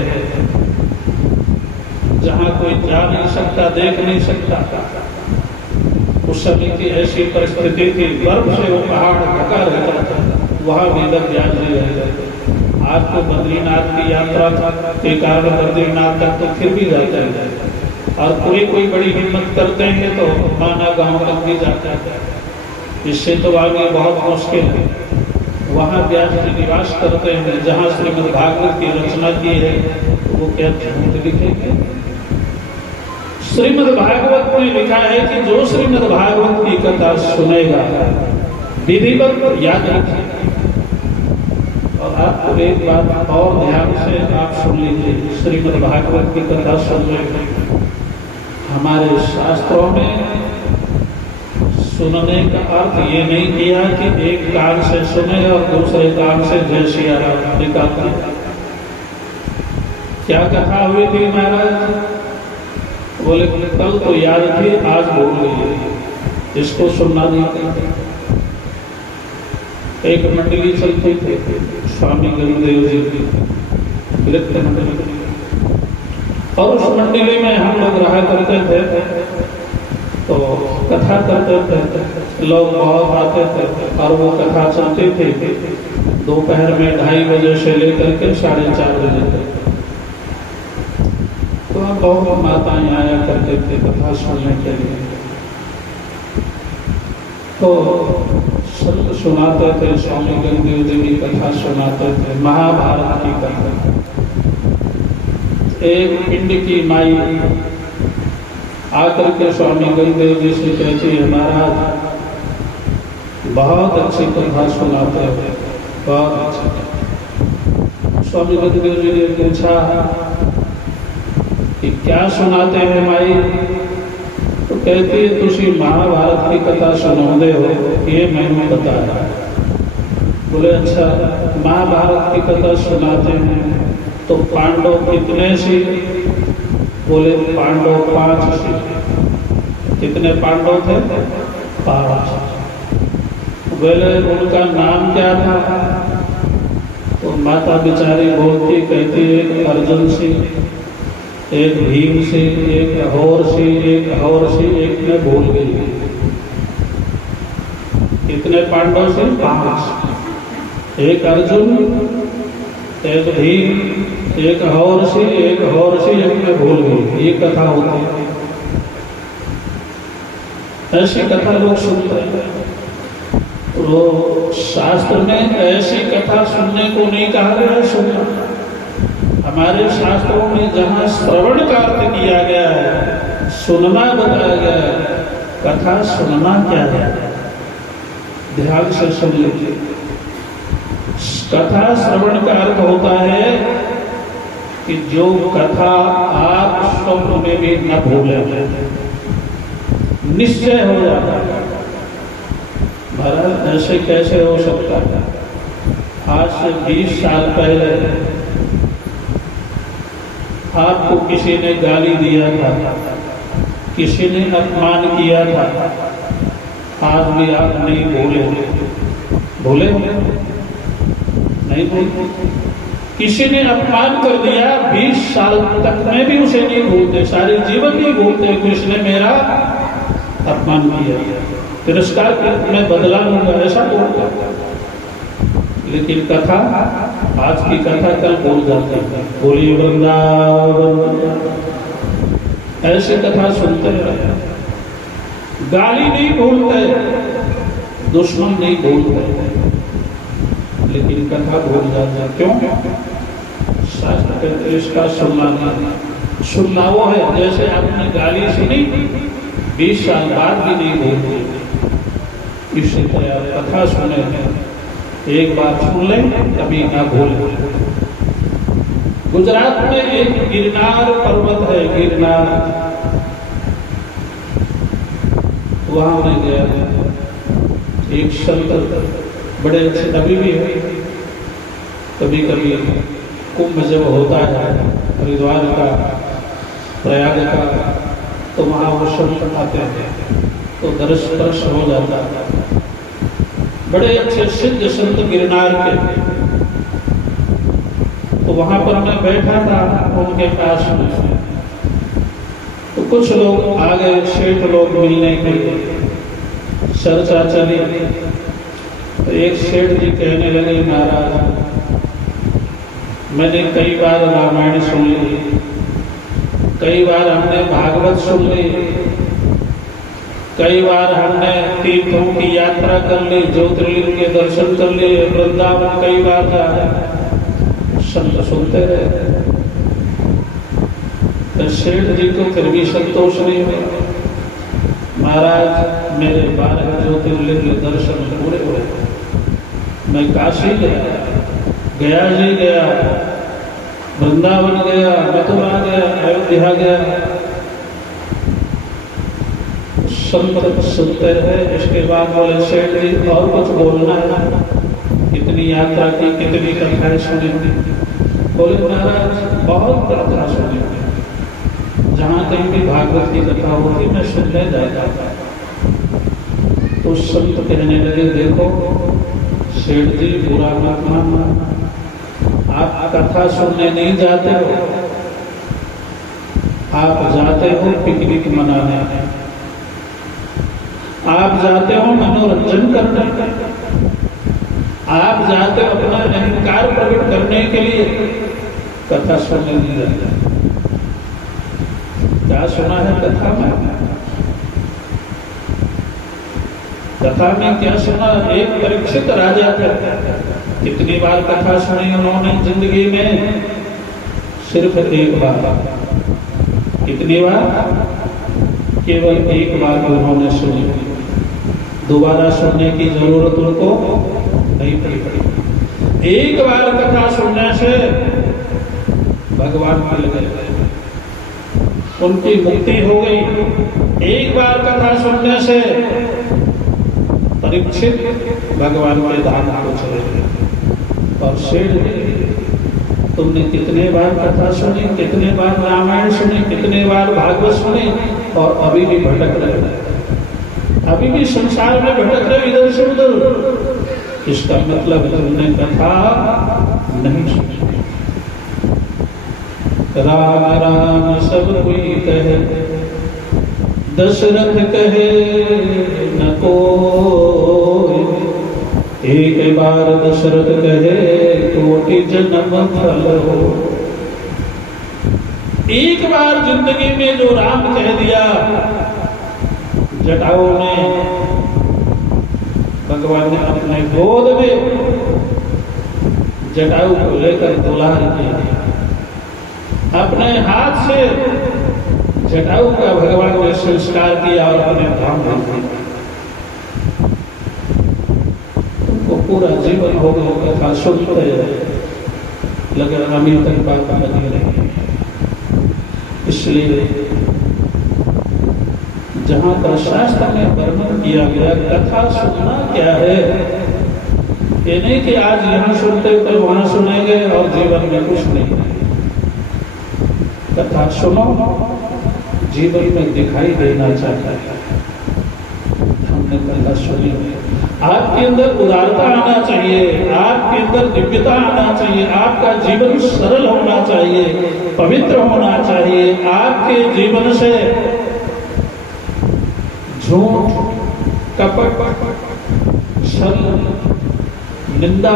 जहां कोई जा नहीं सकता, देख नहीं सकता। उस समय की ऐसी परिस्थिति थी, बर्फ से वो पहाड़ ढका रहता था, वहां वेद व्यास जी रहते। आज तो बद्रीनाथ की यात्रा के कारण बद्रीनाथ तक तो फिर भी जाते हैं, और कोई बड़ी हिम्मत करते हैं तो माना गांव तक भी जाता है। इससे तो आगे बहुत मुश्किल है। वहां व्यास जी निवास करते हैं, जहां श्रीमद् भागवत की रचना की है, तो वो क्या झूठ लिखेंगे? श्रीमद् भागवत में लिखा है कि जो श्रीमद् भागवत की कथा सुनेगा विधिवत याद रखेगा। और आपको एक बात और ध्यान से आप सुन लीजिए, श्रीमद् भागवत की कथा सुन रहे, हमारे शास्त्रों में सुनने का अर्थ ये नहीं किया कि एक कान से सुने और दूसरे कान से जय श्री राम निकालते। क्या कथा हुई थी महाराज? बोले कल तो याद थी, आज भूल गई, इसको सुनना नहीं। एक मंडली चलती थी, स्वामी गुरुदेव जी की नृत्य मंडली, और उस मंडली में हम लोग रहा करते थे। तो कथा करते थे, लोग बहुत आते थे, और वो कथा चलती थी दोपहर में 2:30 बजे से लेकर के 4:30 बजे तक। तो बहुत माताएं आया करते थे कथा सुनने के लिए। तो संत सुनाते थे, स्वामी गुरुदेव जी की कथा सुनाते थे, महाभारत की कथा। एक पिंड की माई आकर के स्वामी गुरुदेव जी से कहती है, महाराज बहुत अच्छी कथा सुनाते हैं, बहुत अच्छी। स्वामी गुरुदेव जी ने पूछा कि क्या सुनाते हैं माई? तो कहती है तुसी महाभारत की कथा सुनाते हो, ये मैंने बताया। बोले अच्छा, महाभारत की कथा सुनाते हैं तो पांडव कितने सी? बोले पांडव 5 सी। कितने पांडव थे? 5। बोले उनका नाम क्या था? तो माता बिचारी बोलती, कहती एक अर्जुन सी, एक भीम सी, एक हौर सी, एक हौर सी, एक में भूल गई। कितने पांडव से? 5। एक अर्जुन, एक भीम, एक और से, एक मैं भूल गई। ये कथा होती है, ऐसी कथा लोग सुनते हैं। तो शास्त्र में ऐसी कथा सुनने को नहीं कहा गया है सुनना। हमारे शास्त्रों में जहाँ श्रवण का अर्थ किया गया है, सुनना बताया गया है। कथा सुनना क्या है, ध्यान से सुन लीजिए। कथा श्रवण का अर्थ होता है कि जो कथा आप स्वप्न में भी न भूलें, निश्चय हो जाता है। महाराज ऐसे कैसे हो सकता है? आज से 20 साल पहले आपको किसी ने गाली दिया था, किसी ने अपमान किया था, आज भी आप नहीं भूले नहीं भूलते। किसी ने अपमान कर दिया, 20 साल तक में भी उसे नहीं भूलते, सारे जीवन नहीं भूलते कि उसने मेरा अपमान किया, तिरस्कार में बदला लूंगा, ऐसा बोलता। लेकिन कथा, आज की कथा कल भूल जाते हैं। बोलिए वृंदावन। ऐसी कथा सुनते रहे, गाली नहीं भूलते, दुश्मन नहीं भूलते, लेकिन कथा भूल जाते हैं। क्यों? शास्त्र कहते इसका सुनना नहीं। सुनना वो है जैसे आपने गाली सुनी, 20 साल बाद भी नहीं भूलते। इसी तरह कथा सुने, एक बार सुन लें, कभी ना भूलें। गुजरात में एक गिरनार पर्वत है, गिरनार, वहां में गया। एक संत बड़े अच्छे अभी भी है। कभी कभी कुंभ जब होता है हरिद्वार का, प्रयाग का, तो वहाँ वो संत आते हैं, तो दर्श हो जाता है। बड़े अच्छे सिद्ध संत गिरनार के। तो वहां पर मैं बैठा था उनके पास में, तो कुछ लोग आ गए, सेठ लोग मिलने के लिए। चर्चा चली, तो एक सेठ जी कहने लगे, महाराज मैंने कई बार रामायण सुन ली, कई बार हमने भागवत सुन ली, कई बार हमने तीर्थों की यात्रा कर ली, ज्योतिर्लिंग के दर्शन कर लिए, वृंदावन कई बार जाए, संत सुनते रहे। तो सेठ जी को फिर भी संतोष नहीं हुआ। महाराज मेरे 12 ज्योतिर्लिंग दर्शन पूरे हुए, मैं काशी गया जी गया, वृंदावन गया, मथुरा गया, अयोध्या गया। संत सुनते रहे। इसके बाद बोले, सेठ जी और कुछ बोलना है? कितनी यात्रा की, कितनी कथाएं सुनी? बोले महाराज बहुत कथा सुनी, जहाँ कहीं भी भागवत की कथा होती मैं सुनने जाता था। तो संत कहने लगे, देखो सेठ जी बुरा मत मानना, आप कथा सुनने नहीं जाते हो, आप जाते हो पिकनिक मनाने, आप जाते हो मनोरंजन करने, आप जाते हो अपना अहंकार प्रकट करने के लिए, कथा सुनने नहीं जाते। क्या सुना है कथा में? कथा में क्या सुना? एक परीक्षित राजा थे, कितनी बार कथा सुनी उन्होंने जिंदगी में? सिर्फ एक बार। कितनी बार? केवल एक बार उन्होंने सुनी, दोबारा सुनने की जरूरत उनको नहीं पड़ी। एक बार कथा सुनने से भगवान मिल गए, उनकी मुक्ति हो गई। एक बार कथा सुनने से परीक्षित भगवान के धाम को चले गए। और सेठ तुमने कितने बार कथा सुनी, कितने बार रामायण सुनी, कितने बार भागवत सुनी, और अभी भी भटक रहे, अभी भी संसार में भटक रहे इधर से उधर। इसका मतलब तुमने कथा नहीं सुनी। राम राम सब कोई कहे, दशरथ कहे न कोई, एक बार दशरथ कहे कोटि जन्म फल हो। एक बार जिंदगी में जो राम कह दिया, जटाओं ने भगवान ने अपने गोद में जटायु को लेकर दुलार किया, अपने हाथ से जटायु का भगवान ने संस्कार किया और अपने धाम में दिया। तुमको पूरा जीवन हो गया कथा सुनते लगे अभी तक बात लगी रही। इसलिए जहां पर शास्त्र में वर्णन किया गया कथा सुनना क्या है, ये नहीं कि आज यहाँ सुनते तो वहां सुनेंगे और जीवन में कुछ नहीं। कथा सुनो, जीवन में दिखाई देना चाहता है। हमने कथा सुनी, आपके अंदर उदारता आना चाहिए, आपके अंदर दिव्यता आना चाहिए, आपका जीवन सरल होना चाहिए, पवित्र होना चाहिए। आपके जीवन से झूठ, कपट, छल, निंदा,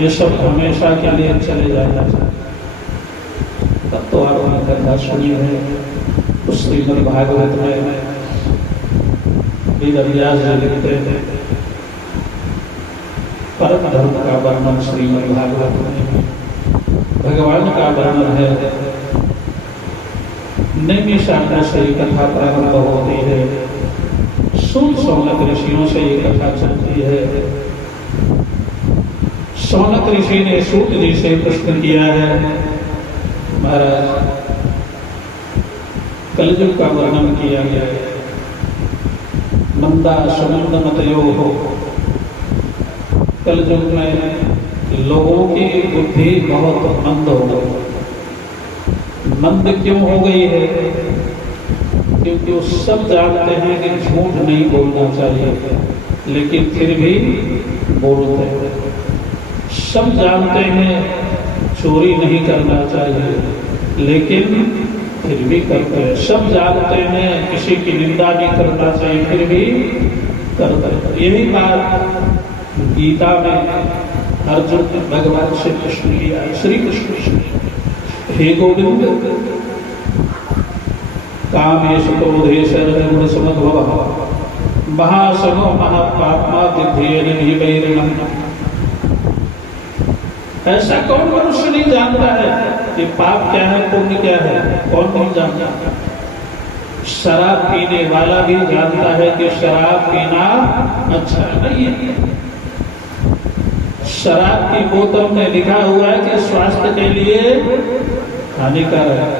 ये सब हमेशा के लिए चले जाना चाहिए। तब तो आपने कथा सुनी है। उस श्रीमद् भागवत में वेद व्यास जी लिखते हैं, परम धर्म का वर्णन श्रीमद् भागवत में भगवान का वर्णन है। नैमिषारण्य से ये कथा प्रारंभ होती है, सूत सौनक ऋषियों से ये कथा चलती है। सौनक ऋषि ने सूत जी से प्रश्न किया है, महाराज कलयुग का वर्णन किया गया है, मंदा समुद मतयो हो। कलयुग में लोगों की बुद्धि बहुत मंद हो गई। मंद क्यों हो गई है? क्योंकि वो सब जानते हैं कि झूठ नहीं बोलना चाहिए, लेकिन फिर भी बोलते हैं। सब जानते हैं चोरी नहीं करना चाहिए, लेकिन फिर भी करते हैं। सब जानते हैं किसी की निंदा नहीं करना चाहिए, फिर भी करते हैं। यही बात गीता में अर्जुन ने भगवान से प्रश्न किया। श्री कृष्ण, हे गोविंद, कामेश क्रोधेश रजोगुण समद्भवः महासनो महापाप्मा विद्धेन विवैरिणम्। ऐसा कौन मनुष्य नहीं जानता है कि पाप क्या है, पुण्य क्या है? कौन नहीं जानता? शराब पीने वाला भी जानता है कि शराब पीना अच्छा नहीं है। शराब की बोतल में लिखा हुआ है कि स्वास्थ्य के लिए हानिकारक है।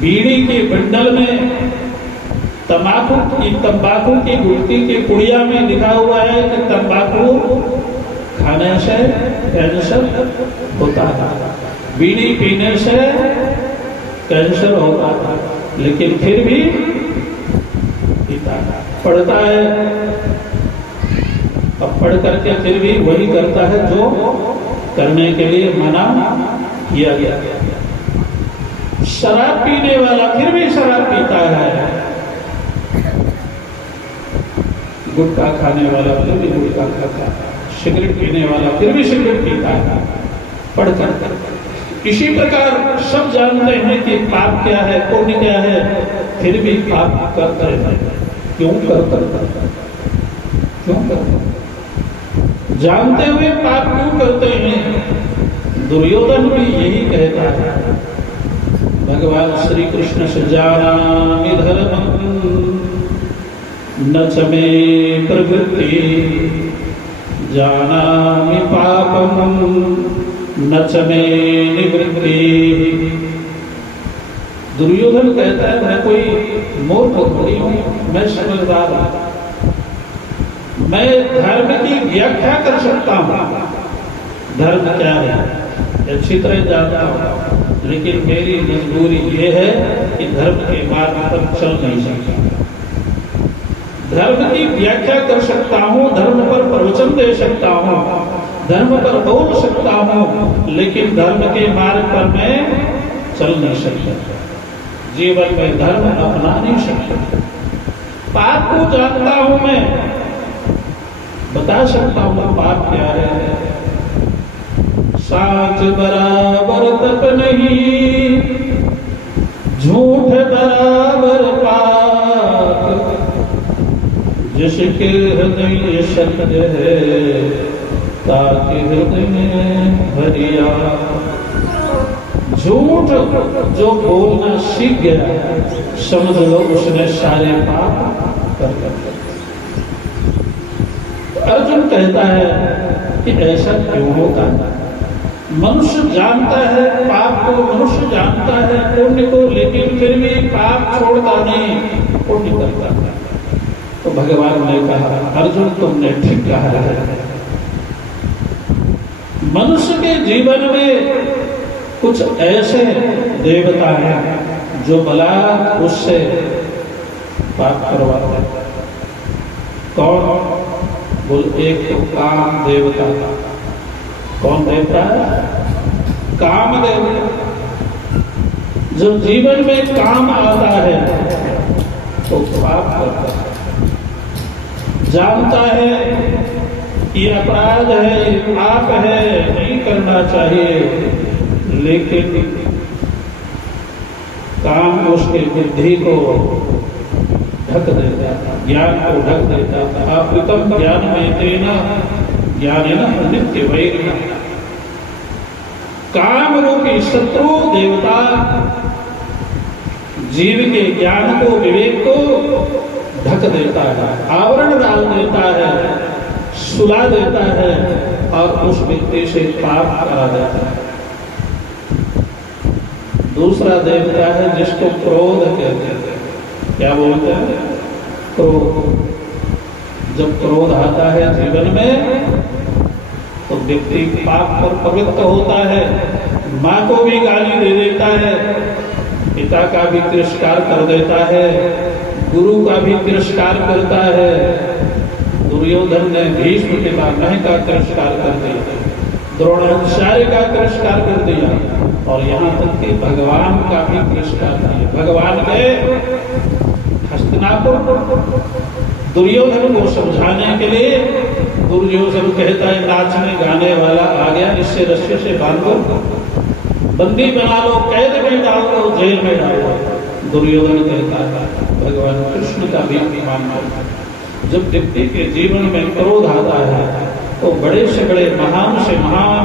बीड़ी के बंडल में तंबाकू की गुटकी की पुड़िया में लिखा हुआ है कि तंबाकू खाने से कैंसर होता है, बीड़ी पीने से कैंसर होता है, लेकिन फिर भी पीता पड़ता है। अब पढ़ करके फिर भी वही करता है जो करने के लिए मना किया गया। शराब पीने वाला फिर भी शराब पीता है, गुटखा खाने वाला फिर भी गुटखा खाता है, सिगरेट पीने वाला फिर भी सिगरेट पीता है, पढ़ कर। इसी प्रकार सब जानते हैं कि पाप क्या है, पुण्य क्या है, फिर भी पाप करते हैं। क्यों करते? क्यों करते? जानते हुए पाप क्यों करते हैं? दुर्योधन भी यही कहता है। भगवान श्री कृष्ण से जानामि धर्मं न च मे प्रवृत्ति, जानामि पापं न च मे निवृत्ति। दुर्योधन कहता है मैं कोई मूर्ख थोड़ी हूं, मैं समझदार हूं, मैं धर्म की व्याख्या कर सकता हूं। धर्म क्या है अच्छी तरह जानता हूं, लेकिन मेरी मजबूरी ये है कि धर्म के मार्ग पर चल नहीं सकता। धर्म की व्याख्या कर सकता हूं, धर्म पर प्रवचन दे सकता हूं, धर्म पर बोल सकता हूं, लेकिन धर्म के मार्ग पर मैं चल नहीं सकता। जीवन में धर्म अपना नहीं सकता। पाप को जानता हूं मैं, बता सकता हूँ पाप क्या है। साच बराबर तप नहीं, झूठ बराबर पाप, जिसके हृदय सत्य है ताकि हृदय में भरिया। झूठ जो बोलना सीख गया, समझ लो उसने सारे पाप कर दिए। अर्जुन कहता है कि ऐसा क्यों होता है? मनुष्य जानता है पाप को, मनुष्य जानता है पुण्य को, लेकिन फिर भी पाप छोड़ता नहीं, पुण्य करता है। तो भगवान ने कहा, अर्जुन तुमने ठीक कहा है। मनुष्य के जीवन में कुछ ऐसे देवता हैं जो भला उससे पाप करवाते हैं। कौन? बोल, एक तो काम देवता। कौन देवता है? काम देवता। जब जीवन में काम आता है तो पाप करता है। जानता है ये अपराध है, ये पाप है, नहीं करना चाहिए, लेकिन काम उसके बुद्धि को ढक देता है, ज्ञान को ढक देता है। अप्रितम ज्ञान में देना ज्ञान है ना नित्य वैर। काम रूपी शत्रु देवता जीव के ज्ञान को, विवेक को ढक देता है, आवरण डाल देता है, सुला देता है और उस व्यक्ति से पाप करा देता है। दूसरा देवता है जिसको क्रोध कहते हैं। क्या बोलते हैं? क्रोध। जब क्रोध आता है जीवन में तो व्यक्ति पाप पर प्रवृत्त होता है। माँ को भी गाली दे देता है, पिता का भी तिरस्कार कर देता है, गुरु का भी तिरस्कार करता है। दुर्योधन ने भीष्म के पितामह का तिरस्कार कर दिया, द्रोणाचार्य का तिरस्कार कर दिया और यहाँ तक कि भगवान का भी तिरस्कार किया। भगवान गए हस्तिनापुर दुर्योधन को समझाने के लिए। दुर्योधन कहता है नाचने गाने वाला आ गया, इससे रस्से से बांधो, बंदी बना लो, कैद में डाल दो, जेल में डाल दो। दुर्योधन कहता है भगवान कृष्ण का भी अपमान करो। जब व्यक्ति के जीवन में क्रोध आता है तो बड़े से बड़े महान से महान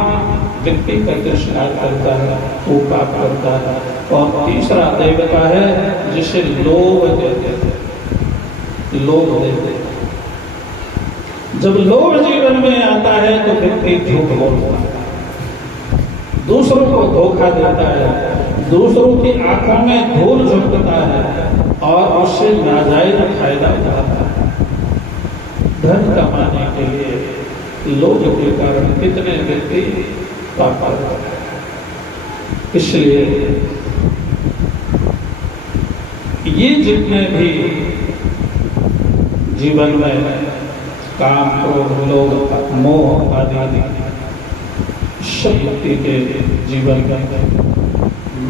व्यक्ति का तिरस्कार करता है, वो पाप करता है। और तीसरा देवता है जिसे लोभ कहते हैं, लोभ देते। जब लोभ जीवन में आता है तो व्यक्ति झूठ बोलता है, दूसरों को धोखा देता है, दूसरों की आंखों में धूल झोंकता है और उससे नाजायज फायदा उठाता है। धन कमाने के लिए लोभ के कारण कितने व्यक्ति पाप करते हैं। इसलिए ये जितने भी जीवन में काम, क्रोध, लोभ, मोह आदि सब व्यक्ति के जीवन में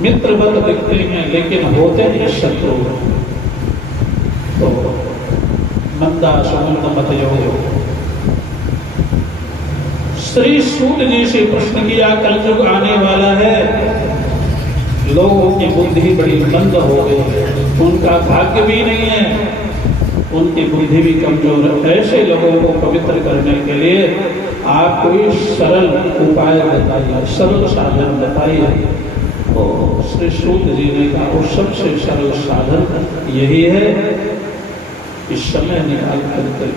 मित्रवत दिखते हैं, लेकिन होते हैं शत्रु। तो मंदा सुमंद मत यो। श्री सूत जी से प्रश्न किया, कलयुग आने वाला है, लोगों की बुद्धि बड़ी मंद हो गई है, उनका भाग्य भी नहीं है, उनकी बुद्धि भी कमजोर है। ऐसे लोगों को पवित्र करने के लिए आप कोई सरल उपाय बताइए, सरल साधन बताइए। तो श्री सूत जी ने कहा वो सबसे सरल साधन यही है, इस समय निकाल करके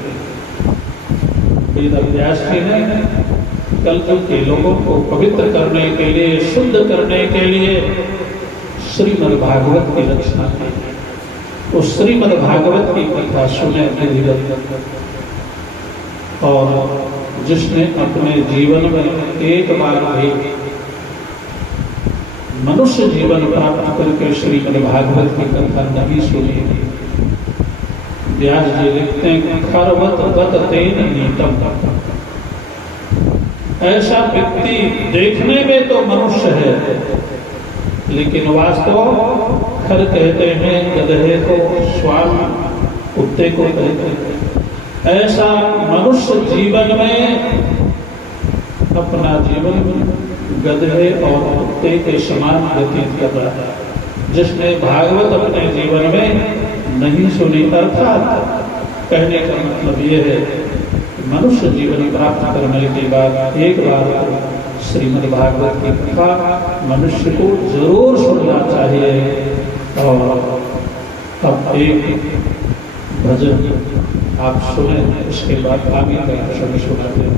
वेद व्यास जी ने कलयुग के लोगों को पवित्र करने के लिए, शुद्ध करने के लिए श्रीमद् भागवत की रचना की। तो श्रीमद् भागवत की कथा सुने विधिवत, और जिसने अपने जीवन में एक बार भी मनुष्य जीवन प्राप्त करके श्रीमद् भागवत की कथा नहीं सुनी। व्यास जी लिखते हैं खरवत गत तेन नीतम। ऐसा व्यक्ति देखने में तो मनुष्य है, लेकिन वास्तव खर कहते हैं गधे को, स्वामी कुत्ते को कहते हैं। ऐसा मनुष्य जीवन में अपना जीवन गधे और कुत्ते के समान व्यतीत कर रहा है। जिसने भागवत अपने जीवन में नहीं सुनी, अर्थात कहने का मतलब यह है कि मनुष्य जीवन प्राप्त करने के बाद एक बार श्रीमद् भागवत की कथा मनुष्य को जरूर सुनना चाहिए। और अब एक भजन आप सुने, उसके बाद आगे का दर्शन सुनाते हैं।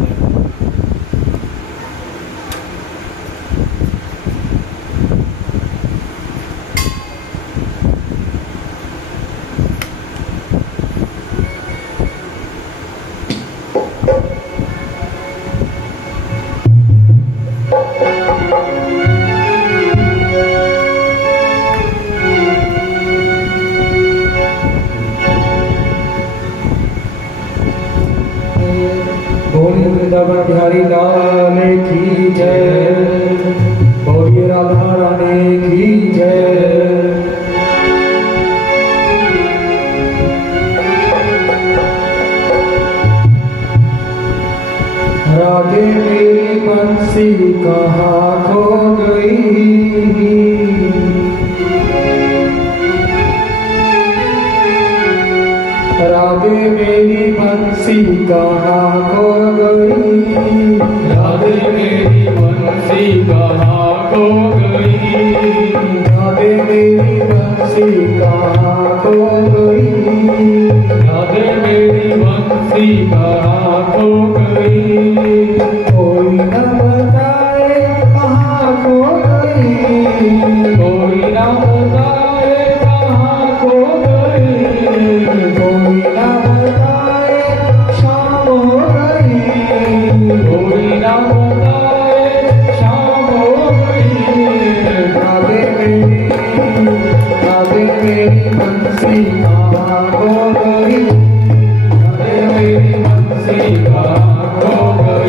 बिहारी लाल की जय, बोलिए राधा रानी की जय। राधे मेरी बंसी कहाँ खो गई, राधे मेरी बंसी कहाँ खो गई, राधे मेरी बंसी कहाँ खो गई, राधे मेरी बंसी कहाँ खो गई, राधे मेरी बंसी कहाँ खो गई। कोई न बताए कहाँ खो गई, कोई न बताए कहाँ खो गई, कोई न बताए शाम हो गई, कोई न बताए शाम हो गई। राधे मेरी बंसी कहाँ खो गई, राधे मेरी बंसी कहाँ खो गई।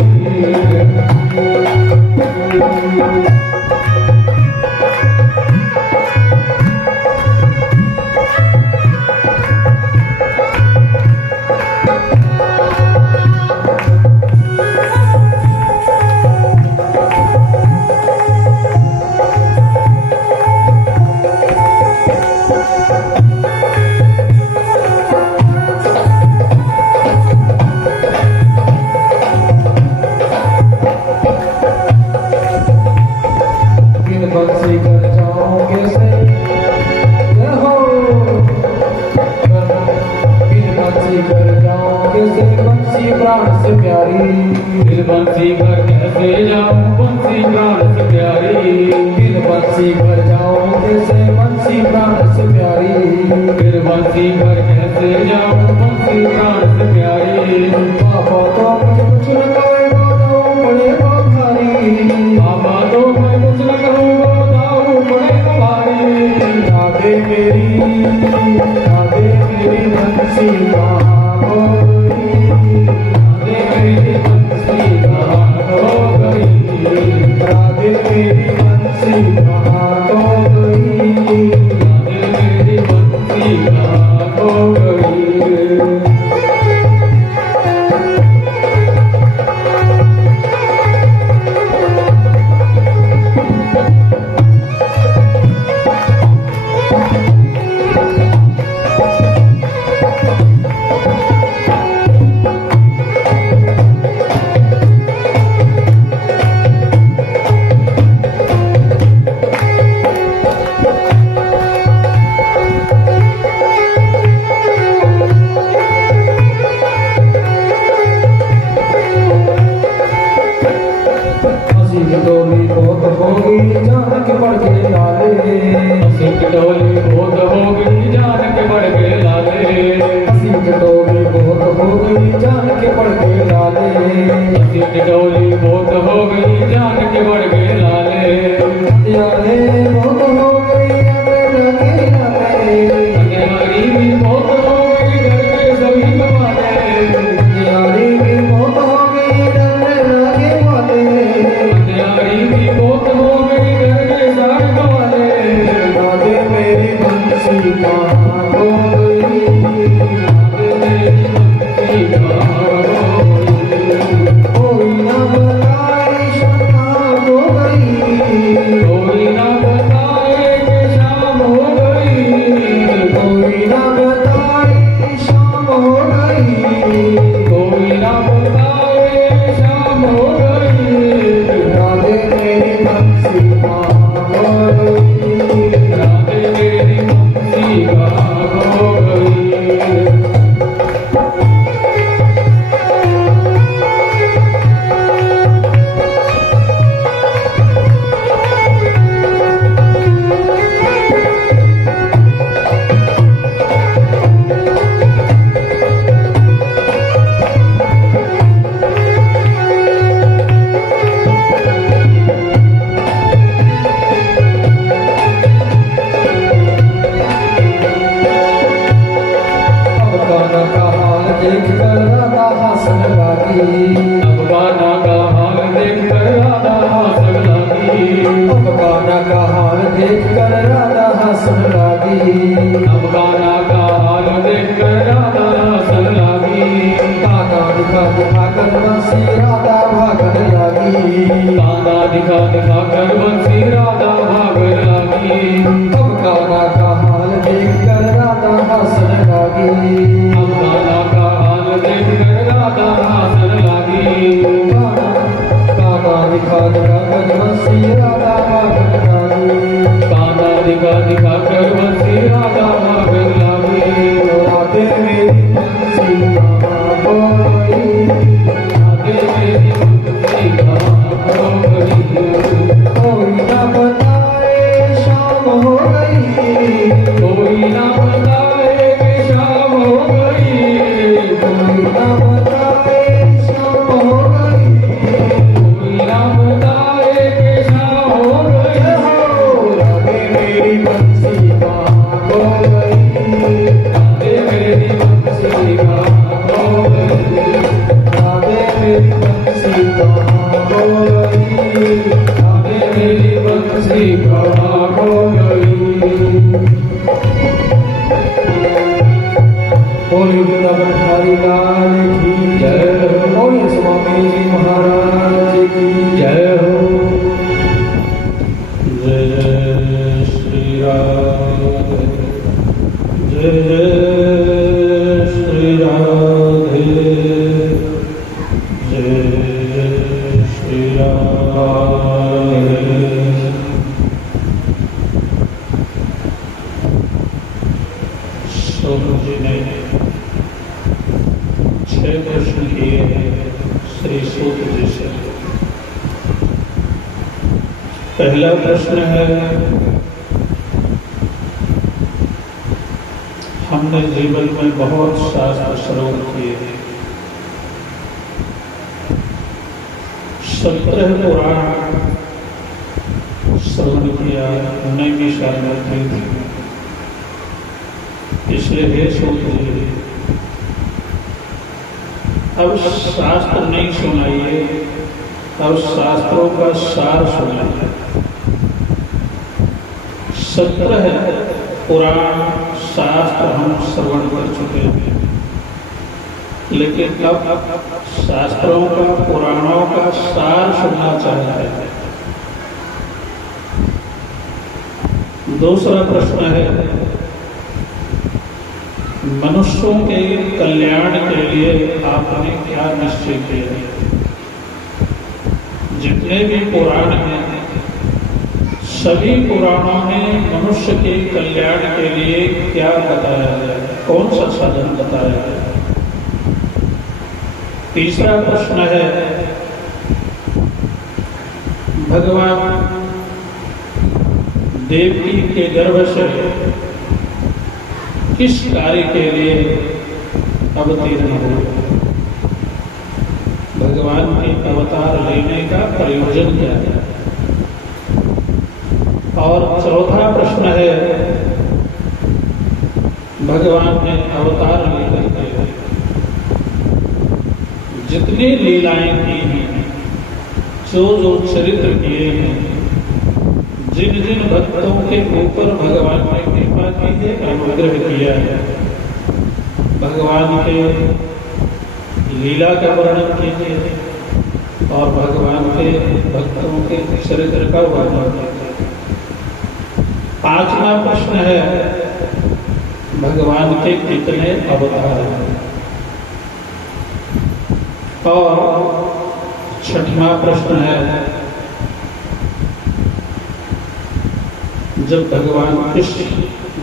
बंसी कर जाओगे से हो, फिर बंसी कर जाओगे से बंसी प्राण से प्यारी, फिर बंसी कर कैसे जाऊं बंसी प्राण से प्यारी, फिर बंसी कर जाओगे से बंसी प्राण से प्यारी, फिर बंसी कर कैसे जाऊं बंसी प्राण से प्यारी। पापा तो मुझे कुछ न कहेगा तो पड़ेगा भारी, पापा तो मैं कुछ न कहूँगा राधे मेरी बंसी कहाँ खो गई, राधे मेरी बंसी कहाँ खो गई, राधे मेरी बंसी कहाँ खो गई, राधे मेरी बंसी कहाँ खो गई। डोली बहुत होगी जान के बढ़ के लाले, हंसी की डोली बहुत होगी जान के बढ़ के लाले, हंसी की डोली बहुत होगी जान के बढ़ के लाले, हंसी की डोली बहुत होगी जान के बढ़ के लाले। यारे बहुत हो गई लगे यारी भी बहुत हो गई घर के सभी कमाले, यारी भी बहुत हो गई लगे वाले, बहुत हो गई घर के साथ वाले। राधे मेरी बंसी कहाँ खो गई, राधे मेरी बंसी दिखा दिखा कर बंसी राधा भागने लगी। अब कान्हा का हाल देख कर राधा हंसने लगी। अब कान्हा का हाल देख कर राधा हंसने लगी। कान्हा दिखा दिखा कर बंसी राधा भागने लगी। कान्हा दिखा दिखा कर बंसी राधा भागने लगी। राधे मेरी बंसी कहाँ खो गई। राधे मेरी बंसी कहाँ खो गई। कोई ना बताए शाम हो गई। कोई ना बताए कि शाम हो गई। कोई ना बताए शाम हो गई। कोई ना बताए कि शाम हो गई। राधे मेरी बंसी कहाँ खो गई। राधे मेरी बंसी कहाँ खो गई। राधे मेरी बंसी कहाँ खो गई। राधे मेरी बंसी कहाँ खो गई। बोलिए वृंदावन बिहारी लाल की जय। बोलिए स्वामी जी महाराज की जय हो। जय जय श्री राधे। जय जय श्री राधे। जय जय श्री राधे। सोनू जी ने 6 प्रश्न किए हैं श्री सूत जी से। पहला प्रश्न है, हमने जीवन में बहुत शास्त्र श्रवण किए हैं। 17 पुराण श्रवण किया, 9वीं साल में थी। इसलिए हे सूत जी, अब शास्त्र नहीं सुनाइए, अब शास्त्रों का सार सुनाइए। 17 पुराण शास्त्र हम श्रवण कर चुके हैं, लेकिन अब शास्त्रों का, पुराणों का सार सुनना चाहते हैं। दूसरा प्रश्न है, मनुष्यों के कल्याण के लिए आपने क्या निश्चय किया है? जितने भी पुराण हैं, सभी पुराणों में मनुष्य के कल्याण के लिए क्या बताया है? कौन सा साधन बताया है? तीसरा प्रश्न है, भगवान देवकी के गर्भ से किस कार्य के लिए अवतीर्ण हो? भगवान के अवतार लेने का प्रयोजन क्या है? और चौथा प्रश्न है, भगवान ने अवतार लेकर के जितनी लीलाएं की हैं, जो जो चरित्र किए हैं, जिन जिन भक्तों के ऊपर भगवान ने कृपा की है, अनुग्रह किया है, भगवान के लीला का वर्णन कीजिए और भगवान के भक्तों के चरित्र का वर्णन कीजिए। पांचवा प्रश्न है, भगवान के कितने अवतार हैं? और छठवां प्रश्न है, जब भगवान कृष्ण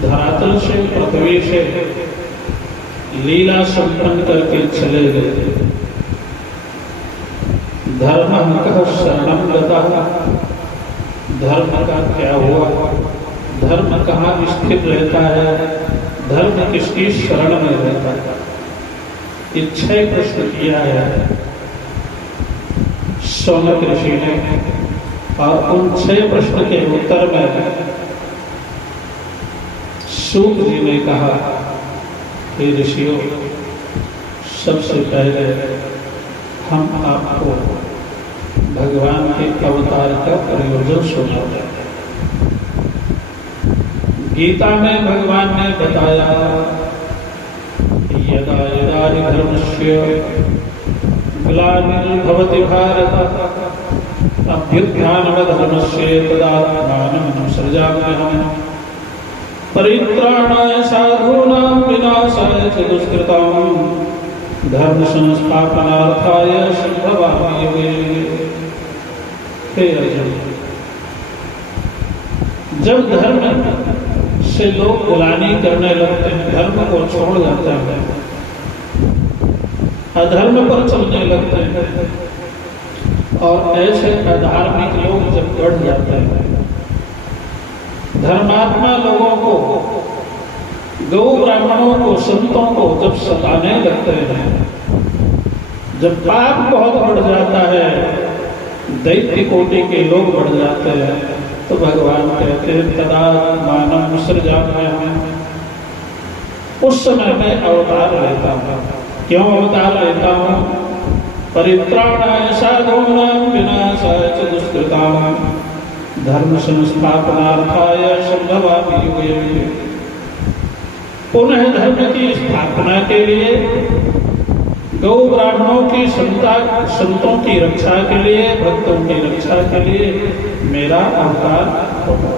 धरातल से, पृथ्वी से लीला संपन्न करके चले गए, धर्म कह शरणम गतः, धर्म का क्या हुआ? धर्म कहाँ स्थिर रहता है? धर्म किसकी शरण में रहता है? ये 6 प्रश्न किया है शौनक ऋषि ने, और उन 6 प्रश्न के उत्तर में सूत जी ने कहा, हे ऋषियों, सबसे पहले हम आपको भगवान के अवतार का प्रयोजन सुनाते हैं। गीता में भगवान ने बताया, यदा यदा हि धर्मस्य ग्लानिर्भवति भारत अभ्युत्थानमधर्मस्य तदात्मानं सृजाम्यहम् परित्राणाय साधूनां विनाशाय च दुष्कृताम् धर्म संस्थापनार्थाय संभवामि युगे युगे। हे अर्जुन, जब धर्म से लोग गुलामी करने लगते हैं, धर्म को छोड़ जाते हैं, अधर्म पर चलने लगते हैं, और ऐसे अधार्मिक लोग जब बढ़ जाते हैं, धर्मात्मा लोगों को, गौ ब्राह्मणों को, संतों को जब सताने लगते हैं, जब पाप बहुत बढ़ जाता है, दैत्य कोटि के लोग बढ़ जाते हैं, तो भगवान कहते हैं तदा मानव सृजाम्यहम्, उस समय मैं अवतार लेता हूँ। क्यों अवतार लेता हूँ? परित्राणाय साधूनां विनाशाय च दुष्कृताम् धर्म संस्थापनार्थाय संभवामि युगे युगे। पुनः धर्म की स्थापना के लिए, गौ ब्राह्मणों की संतों की रक्षा के लिए, भक्तों की रक्षा के लिए मेरा अवतार होगा।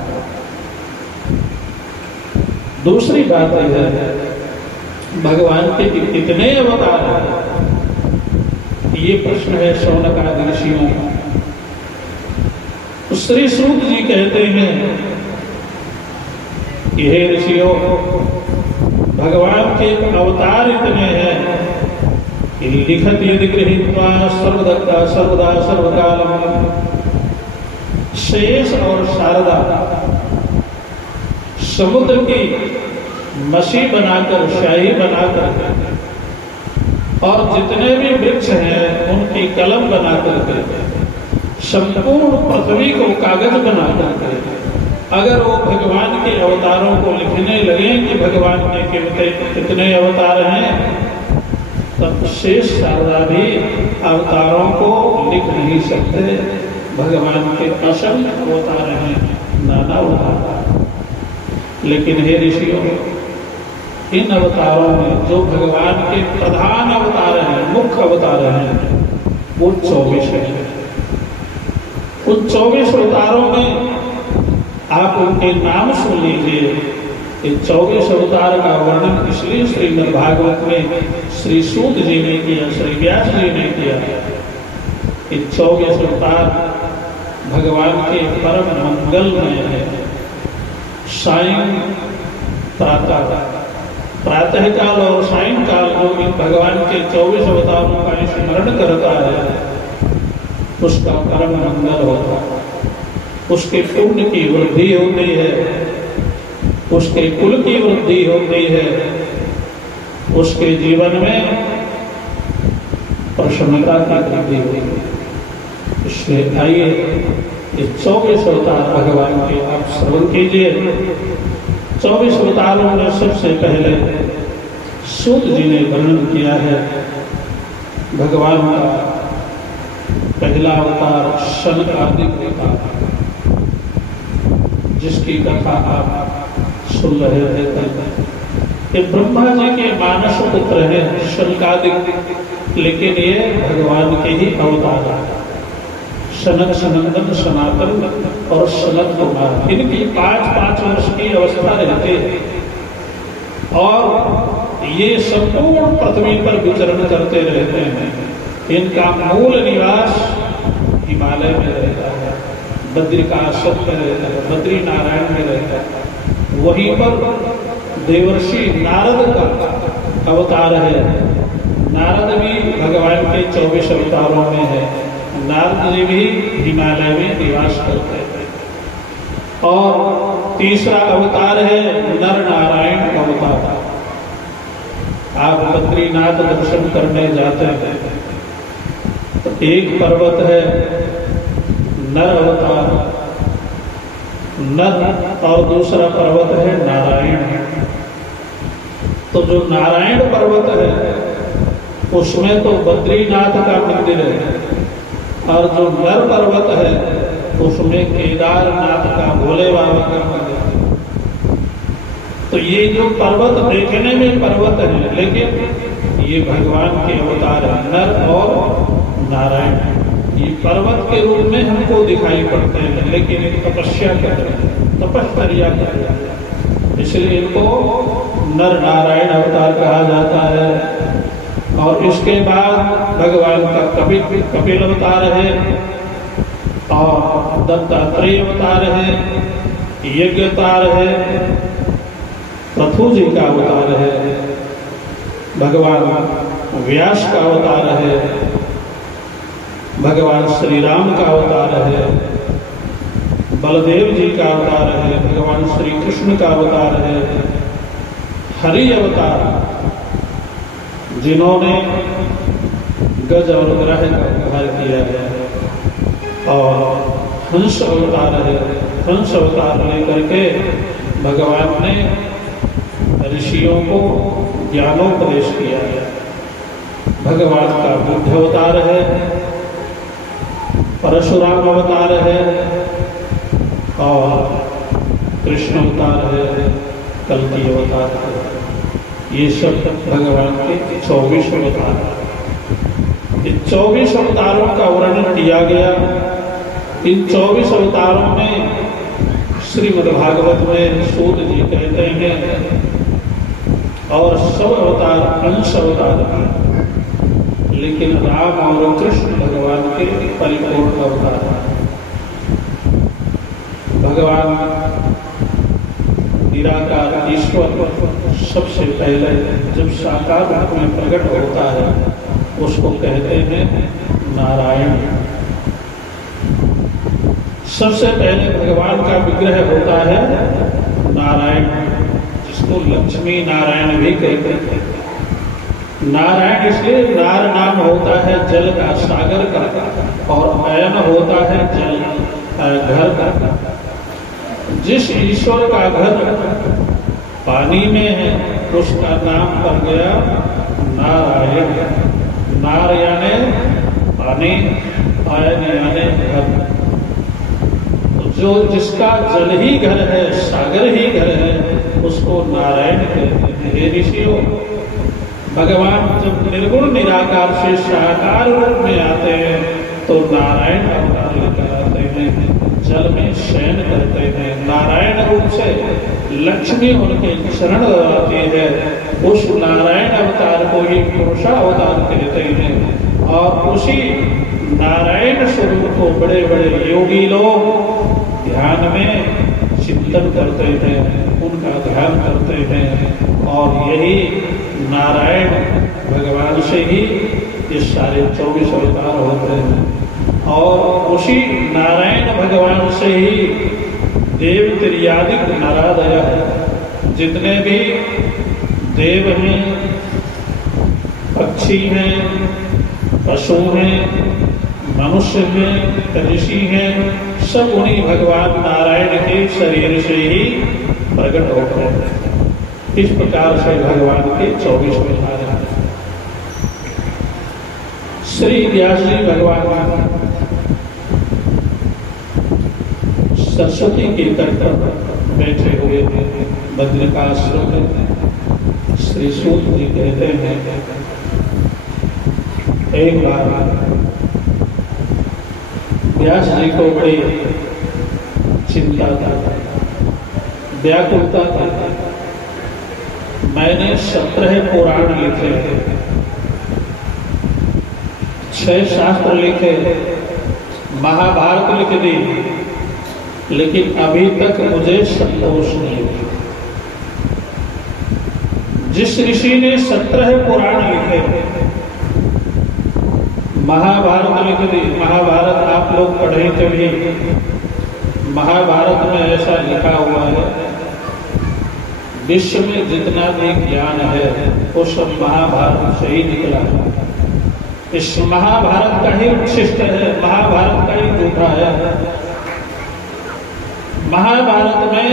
दूसरी बात यह है, भगवान के कितने अवतार हैं? ये प्रश्न है शौनक आदि ऋषियों का। श्री सूत जी कहते हैं कि हे ऋषियों, भगवान के अवतार इतने हैं कि लिखत यदि गृहीत्वा सर्वदत्ता सर्वदा सर्वकालम, शेष और शारदा समुद्र की मछली बनाकर, शाही बनाकर, और जितने भी वृक्ष हैं उनकी कलम बनाकर, संपूर्ण पृथ्वी को कागज बनाकर, अगर वो भगवान के अवतारों को लिखने लगे कि भगवान के कितने अवतार हैं, तब शेष शारदा भी अवतारों को लिख नहीं सकते। भगवान के असंख्य अवतार हैं, नाना अवतार। लेकिन हे ऋषियों, इन अवतारों में जो भगवान के प्रधान अवतार हैं, मुख्य अवतार हैं, वो 24 हैं। उन 24 अवतारों में आप उनके नाम सुन लीजिए। इन 24 अवतार का वर्णन इसलिए श्रीमद् भागवत में श्री सूत जी ने किया, श्री व्यास जी ने किया। इन 24 अवतार भगवान के परम मंगलमय है। सायं प्रातः काल और सायंकाल जो इन भगवान के 24 अवतारों का स्मरण करता है, उसका परम मंगल होता है। उसके पुण्य की वृद्धि होती है, उसके कुल की वृद्धि होती है, उसके जीवन में प्रसन्नता की वृद्धि होती है। इसलिए आइए ये 24 अवतार भगवान के आप श्रवण कीजिए। 24 अवतारों में सबसे पहले सूत जी ने वर्णन किया है भगवान का पहला अवतार शनकादिक अवतार, जिसकी कथा आप सुन रहे थे। ये ब्रह्मा जी के मानस पुत्र हैं शनकादिक, लेकिन ये भगवान के ही अवतार हैं। सनक, सनंदन, सनातन और सनत कुमार, इनकी 5-5 वर्ष की अवस्था रहती है, और ये संपूर्ण पृथ्वी पर विचरण करते रहते हैं। इनका मूल निवास हिमालय में रहता है, बद्रिकाश्रम में रहता है, बद्री नारायण में रहता है। वहीं पर देवर्षि नारद का अवतार है। नारद भी भगवान के 24 अवतारों में है। नारद जी भी हिमालय में निवास करते हैं। और तीसरा अवतार है नर नारायण अवतार। आप बद्रीनाथ दर्शन करने जाते हैं तो एक पर्वत है नर अवतार, नर, और दूसरा पर्वत है नारायण। तो जो नारायण पर्वत है उसमें तो बद्रीनाथ का मंदिर है, और जो नर पर्वत है उसमें केदारनाथ का, भोले बाबा का मंदिर है। तो ये जो पर्वत देखने में पर्वत है, लेकिन ये भगवान के अवतार है, नर और नारायण। ये पर्वत के रूप में हमको दिखाई पड़ते हैं, लेकिन तपस्या कर रहे हैं, तपश्चर्या कर रहे हैं, इसलिए इनको नर नारायण अवतार कहा जाता है। और इसके बाद भगवान का कपिल अवतार है, और दत्तात्रेय अवतार है, यज्ञ अवतार है, पृथु जी का अवतार है, भगवान व्यास का अवतार है, भगवान श्री राम का अवतार है, बलदेव जी का अवतार है, भगवान श्री कृष्ण का अवतार है, हरि अवतार जिन्होंने गज और ग्रह का उद्धार किया है, और हंस अवतार है, हंस अवतार लेकर के भगवान ने ऋषियों को ज्ञानोपदेश किया है। भगवान का बुद्ध अवतार है, परशुराम अवतार है, और कृष्ण अवतार है, कल्कि अवतार है। ये सब भगवान के 24 अवतार हैं। इन 24 अवतारों का वर्णन किया गया। इन 24 अवतारों में श्रीमद्भागवत में सूत जी कहते हैं, और सब अवतार अंश अवतार हैं, लेकिन राम और कृष्ण भगवान के परिपूर्ण अवतार हैं। भगवान निराकार ईश्वर सबसे पहले जब साकार रूप में प्रकट होता है, उसको कहते हैं नारायण। सबसे पहले भगवान का विग्रह होता है नारायण, जिसको लक्ष्मी नारायण भी कहते हैं। नारायण इसलिए नार नाम होता है जल का, सागर का, और अयन होता है जल घर का। जिस ईश्वर का घर पानी में है उसका नाम पड़ गया नारायण। नार यानी पानी, आयन यानी घर। जो जिसका जल ही घर है, सागर ही घर है, उसको नारायण कहते हैं। हे ऋषियों, भगवान जब निर्गुण निराकार से साकार रूप में आते हैं तो नारायण अवतार लेकर आते हैं, जल में शयन करते हैं। नारायण रूप से लक्ष्मी उनके शरण आती है। उस नारायण अवतार को ही पुरुषा अवतार कहते हैं। और उसी नारायण स्वरूप को बड़े बड़े योगी लोग ध्यान में चिंतन करते हैं, उनका ध्यान करते हैं, और यही नारायण भगवान से ही ये सारे 24 अवतार होते हैं। और उसी नारायण भगवान से ही देव तिर्यादिक नारादय जितने भी देव हैं, पक्षी हैं, पशु हैं, मनुष्य हैं, ऋषि हैं, सब उन्हीं भगवान नारायण के शरीर से ही प्रकट होते हैं। इस प्रकार से भगवान के 24 अवतार हैं। श्री व्यास जी भगवान सरस्वती के तट पर बैठे हुए थे, बद्रिकाश्रम में। श्री सूत जी कहते हैं, एक बार व्यास जी को बड़ी चिंता था, व्याकुलता था। मैंने 17 पुराण लिखे, 6 शास्त्र लिखे, महाभारत लिख दी, लेकिन अभी तक मुझे संतोष नहीं हुआ। जिस ऋषि ने 17 पुराण लिखे, महाभारत लिख दी, महाभारत आप लोग पढ़े कभी, महाभारत में ऐसा लिखा हुआ है, विश्व में जितना भी ज्ञान है वो सब महाभारत से ही निकला है। इस महाभारत का ही उच्छिष्ट है, महाभारत का ही झूठा है। महाभारत में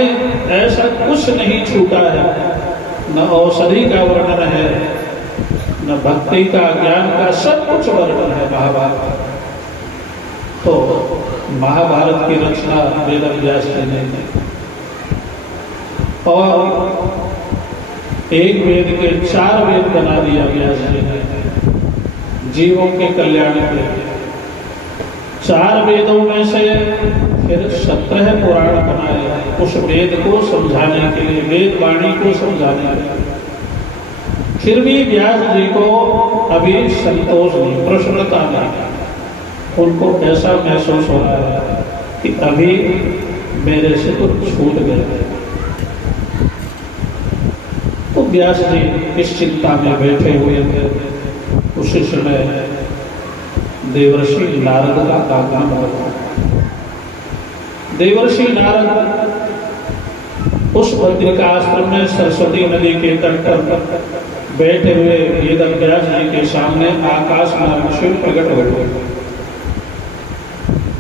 ऐसा कुछ नहीं छूटा है, न औषधि का वर्णन है, न भक्ति का, ज्ञान का, सब कुछ वर्णन है महाभारत। तो महाभारत की रचना वेद व्यास जी ने की, और एक वेद के 4 वेद बना दिया व्यास जी ने जीवों के कल्याण के लिए। 4 वेदों में से फिर 17 पुराण बनाए उस वेद को समझाने के लिए, वेद वाणी को समझाने के लिए। फिर भी व्यास जी को अभी संतोष नहीं, प्रसन्नता नहीं। उनको ऐसा महसूस हो रहा है कि अभी मेरे से कुछ छूट गया। तो व्यास जी इस चिंता में बैठे हुए थे। उसी समय देवर्षि नारद का आगमन हुआ। देवर्षि नारद उस बद्रिकाश्रम में सरस्वती नदी के तट पर बैठे हुए वेद व्यास जी के सामने आकाश मार्ग से प्रकट हो गए।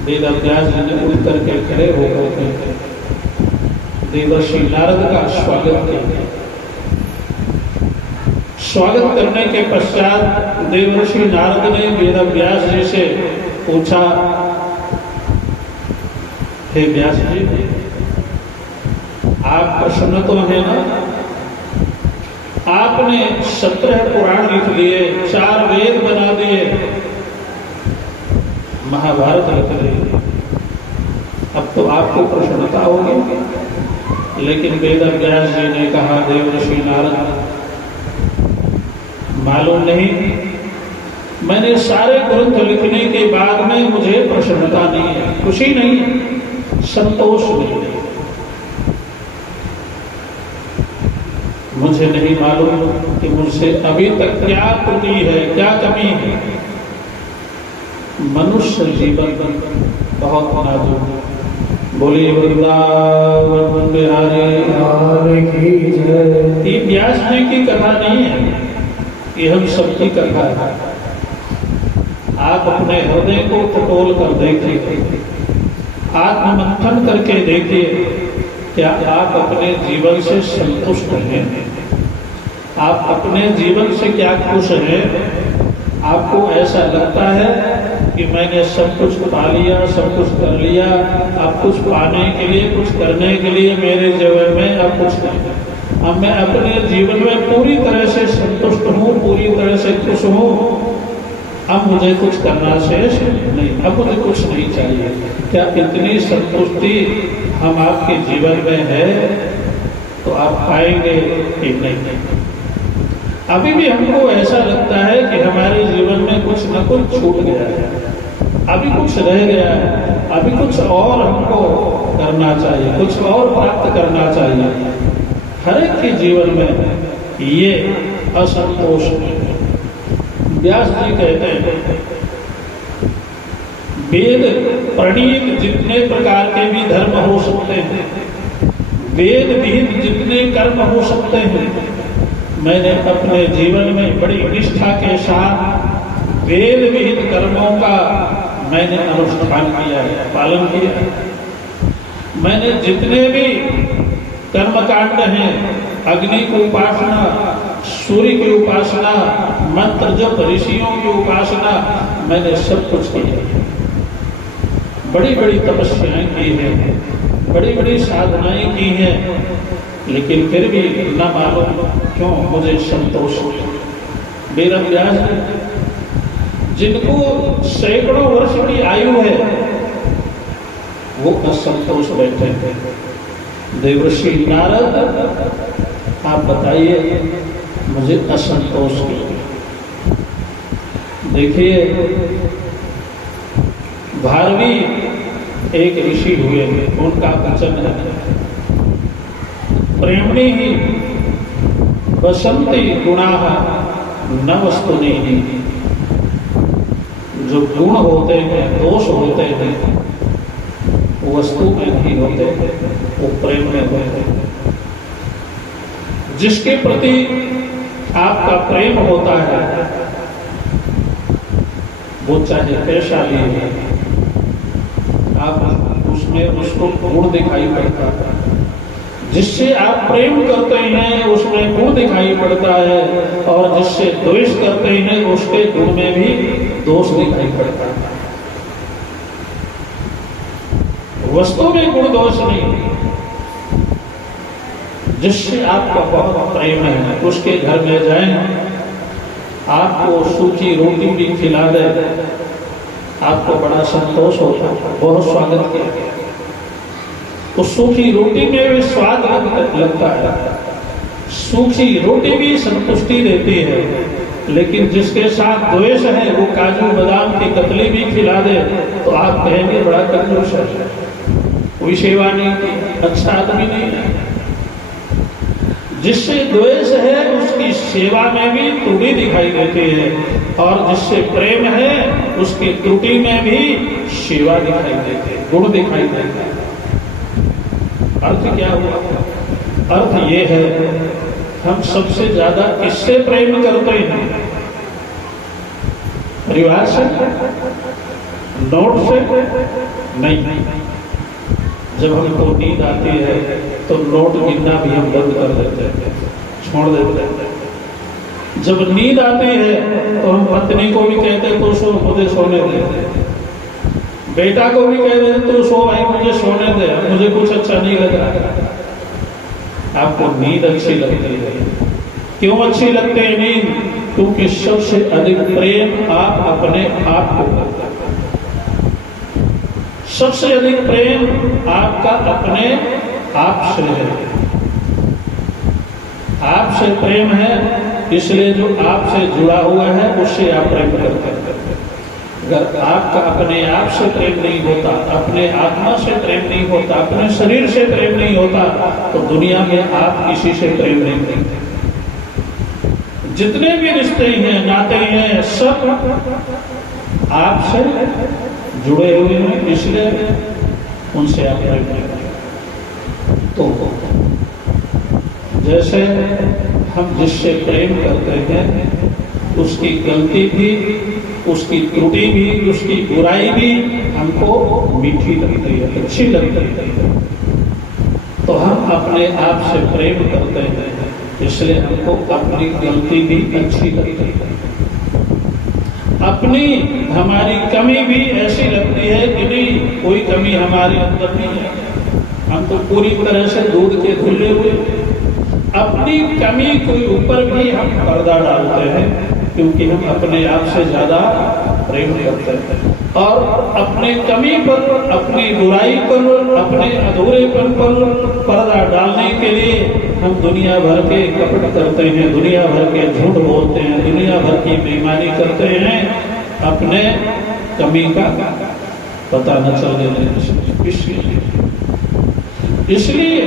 वेद व्यास जी ने उठ करके खड़े होकर देवर्षि नारद का स्वागत किया। स्वागत करने के पश्चात देवर्षि नारद ने वेद व्यास जी से पूछा, हे व्यास जी, आप प्रसन्न तो है ना? आपने 17 पुराण लिख दिए, 4 वेद बना दिए, महाभारत लिख दिए, अब तो आपको प्रसन्नता होगी। लेकिन वेद व्यास जी ने कहा, देवर्षि नारद, मालूम नहीं, मैंने सारे ग्रंथ लिखने के बाद में मुझे प्रसन्नता नहीं है, खुशी नहीं है, संतोष नहीं है। मुझे नहीं मालूम कि मुझसे अभी तक क्या त्रुटि है, क्या कमी है। मनुष्य जीवन बहुत नाजुक। बोलिए वृंदावन बिहारी की जय। ये व्यास जी की कथा नहीं है, ये हम सबकी कथा है। आप अपने हृदय को टटोल कर देखिए, आत्ममंथन करके देखिए, क्या आप अपने जीवन से संतुष्ट हैं? आप अपने जीवन से क्या खुश हैं? आपको ऐसा लगता है कि मैंने सब कुछ पा लिया, सब कुछ कर लिया, अब कुछ पाने के लिए, कुछ करने के लिए मेरे जीवन में अब कुछ नहीं। अब मैं अपने जीवन में पूरी तरह से संतुष्ट हूँ, पूरी तरह से खुश हूँ, अब मुझे कुछ करना शेष नहीं, अब मुझे कुछ नहीं चाहिए। क्या इतनी संतुष्टि हम आपके जीवन में है? तो आप पाएंगे कि नहीं। अभी भी हमको ऐसा लगता है कि हमारे जीवन में कुछ न कुछ छूट गया है, अभी कुछ रह गया है, अभी कुछ और हमको करना चाहिए, कुछ और प्राप्त करना चाहिए। हर एक के जीवन में ये असंतोष है। व्यास जी कहते हैं, वेद प्रणीत जितने प्रकार के भी धर्म हो सकते हैं, वेद विहित जितने कर्म हो सकते हैं, मैंने अपने जीवन में बड़ी निष्ठा के साथ वेद विहित कर्मों का मैंने अनुष्ठान किया है, पालन किया है। मैंने जितने भी कर्मकांड हैं, अग्नि की उपासना, सूर्य की उपासना, मंत्र जप, ऋषियों की उपासना, मैंने सब कुछ किया। बड़ी बड़ी तपस्याएं की हैं, बड़ी बड़ी साधनाएं की हैं, लेकिन फिर भी न मालूम क्यों मुझे संतोष। मेरा व्यास जिनको सैकड़ों वर्ष की आयु है, वो असंतोष बैठे हैं। देवर्षि नारद, आप बताइए मुझे असंतोष क्यों? देखिए, भारवी एक ऋषि हुए, उनका वचन है, प्रेमणी ही बसंती गुणाः न वस्तुनि ही। जो गुण होते हैं, दोष होते हैं, वो वस्तु में नहीं होते, वो प्रेम में होते हैं। जिसके प्रति आपका प्रेम होता है, वो चाहे पैसा लिए, आप उसमें उसको गुण दिखाई पड़ता है। जिससे आप प्रेम करते हैं उसमें गुण दिखाई पड़ता है, और जिससे द्वेष करते हैं उसके गुण में भी दोष दिखाई पड़ता है। वस्तु में गुण दोष नहीं। जिससे आपका बहुत प्रेम है, उसके घर में जाएं, आपको सूखी रोटी भी खिला दे, आपको बड़ा संतोष होता है, बहुत स्वागत किया गया। तो सूखी रोटी में भी स्वाद लगता है, सूखी रोटी भी संतुष्टि देती है, लेकिन जिसके साथ द्वेष है वो काजू बादाम की कतली भी खिला दे तो आप कहेंगे बड़ा कंजूस है, कोई सेवा नहीं की, अच्छा आदमी नहीं है। जिससे द्वेष है उसकी सेवा में भी त्रुटि दिखाई देती है, और जिससे प्रेम है उसकी त्रुटि में भी सेवा दिखाई देती है, गुण दिखाई देता है। अर्थ क्या हुआ? अर्थ ये है, हम सबसे ज्यादा किससे प्रेम करते हैं? परिवार से? नोट से? नहीं। जब हमको नींद आती है तो नोट गिनना भी हम बंद कर देते हैं, छोड़ देते हैं। जब नींद आती है तो हम पत्नी को भी कहते हैं तो सो, मुझे सोने दे, बेटा को भी कह देते तो सो भाई मुझे सोने दे, मुझे कुछ अच्छा नहीं लग रहा। आपको नींद अच्छी लगती है, क्यों अच्छी लगती है नींद? क्योंकि सबसे अधिक प्रेम आप अपने आप को करते हैं। सबसे अधिक प्रेम आपका अपने आप से है, आपसे प्रेम है, इसलिए जो आपसे जुड़ा हुआ है उससे आप प्रेम करते हैं। अगर आपका अपने आप से प्रेम नहीं होता, अपने आत्मा से प्रेम नहीं होता, अपने शरीर से प्रेम नहीं होता, तो दुनिया में आप किसी से प्रेम नहीं करते। जितने भी रिश्ते हैं, नाते हैं, सब आपसे जुड़े हुए हैं, इसलिए उनसे आप प्रेम नहीं करते। तो जैसे हम जिससे प्रेम करते हैं उसकी गलती भी, उसकी त्रुटि भी, उसकी बुराई भी हमको मीठी लगती है, अच्छी लगती है। तो हम अपने आप से प्रेम करते हैं, इसलिए हमको अपनी गलती भी अच्छी लगती है। अपनी हमारी कमी भी ऐसी लगती है कि नहीं, कोई कमी हमारे अंदर नहीं है, हम तो पूरी तरह से दूध के धुले हुए। अपनी कमी के ऊपर भी हम पर्दा डालते हैं, क्योंकि हम अपने आप से ज्यादा प्रेम करते हैं, और अपने कमी पर, अपनी बुराई पर, अपने अधूरेपन पर पर्दा डालने के लिए हम दुनिया भर के कपट करते हैं, दुनिया भर के झूठ बोलते हैं, दुनिया भर की बेईमानी करते हैं, अपने कमी का पता न चलने देने। इसलिए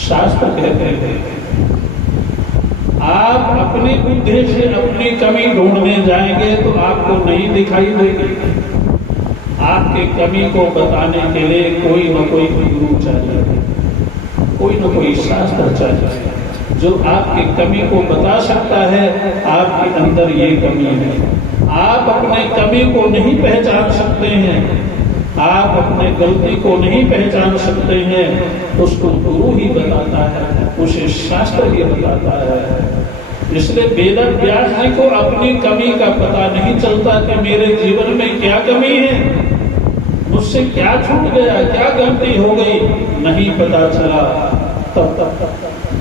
शास्त्र कहते हैं आप अपनी बुद्धि से अपनी कमी ढूंढने जाएंगे तो आपको नहीं दिखाई देगी। आपकी कमी को बताने के लिए कोई न कोई गुरु चाहिए, कोई न कोई शास्त्र चाहिए जो आपकी कमी को बता सकता है आपके अंदर ये कमी है। आप अपने कमी को नहीं पहचान सकते हैं, आप अपने गलती को नहीं पहचान सकते हैं, उसको गुरु ही बताता है, उसे शास्त्र ही बताता है। इसलिए वेद व्यास जी को अपनी कमी का पता नहीं चलता कि मेरे जीवन में क्या कमी है, मुझसे क्या छूट गया, क्या गलती हो गई, नहीं पता चला। तब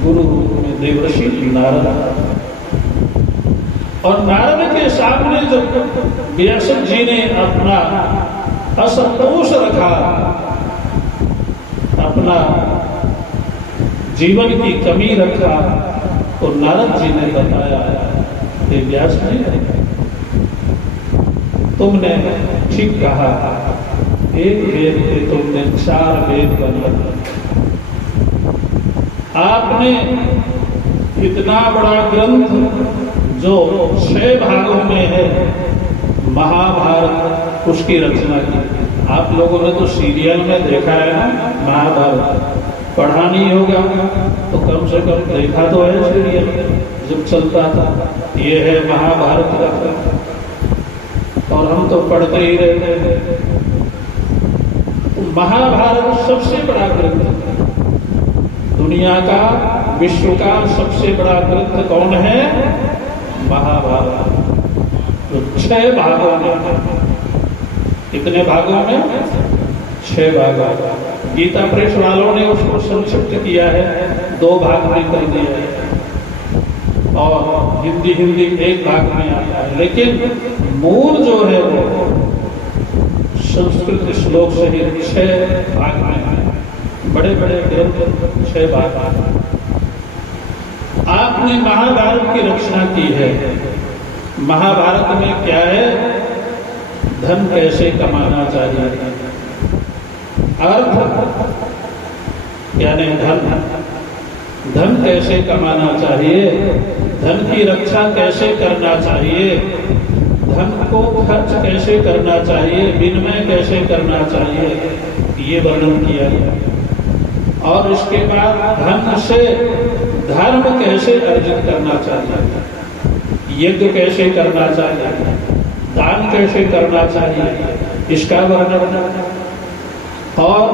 गुरु रूप में देवर्षि नारद, और नारद के सामने जब व्यास जी ने अपना असंतोष रखा, अपना जीवन की कमी रखा, तो नारद जी ने बताया कि व्यास जी तुमने ठीक कहा, एक वेद पे तुमने 4 वेद बना, आपने इतना बड़ा ग्रंथ जो 6 भागों में है, महाभारत, उसकी रचना की। आप लोगों ने तो सीरियल में देखा है ना महाभारत, पढ़ा नहीं होगा तो कम से कम देखा तो है सीरियल जब चलता था। ये है महाभारत का ग्रंथ, और हम तो पढ़ते ही रहते हैं। तो महाभारत सबसे बड़ा ग्रंथ है दुनिया का, विश्व का सबसे बड़ा ग्रंथ कौन है? महाभारत। तो 6 भागों में, कितने भागों में? 6 भागों। गीता प्रेस वालों ने उसको संक्षिप्त किया है, 2 भाग में कर दिया है, और हिंदी एक भाग में आता है। लेकिन मूल जो है वो संस्कृत श्लोक से ही 6 भाग में है। बड़े बड़े ग्रंथ 6 भाग। आपने महाभारत की रचना की है। महाभारत में क्या है? धन कैसे कमाना चाहिए, अर्थ यानी धन कैसे कमाना चाहिए, धन की रक्षा कैसे करना चाहिए, धन को खर्च कैसे करना चाहिए, विनिमय कैसे करना चाहिए, ये वर्णन किया गया। और इसके बाद धन से धर्म कैसे अर्जित करना चाहिए, यज्ञ कैसे करना चाहिए, दान कैसे करना चाहिए, इसका वर्णन। और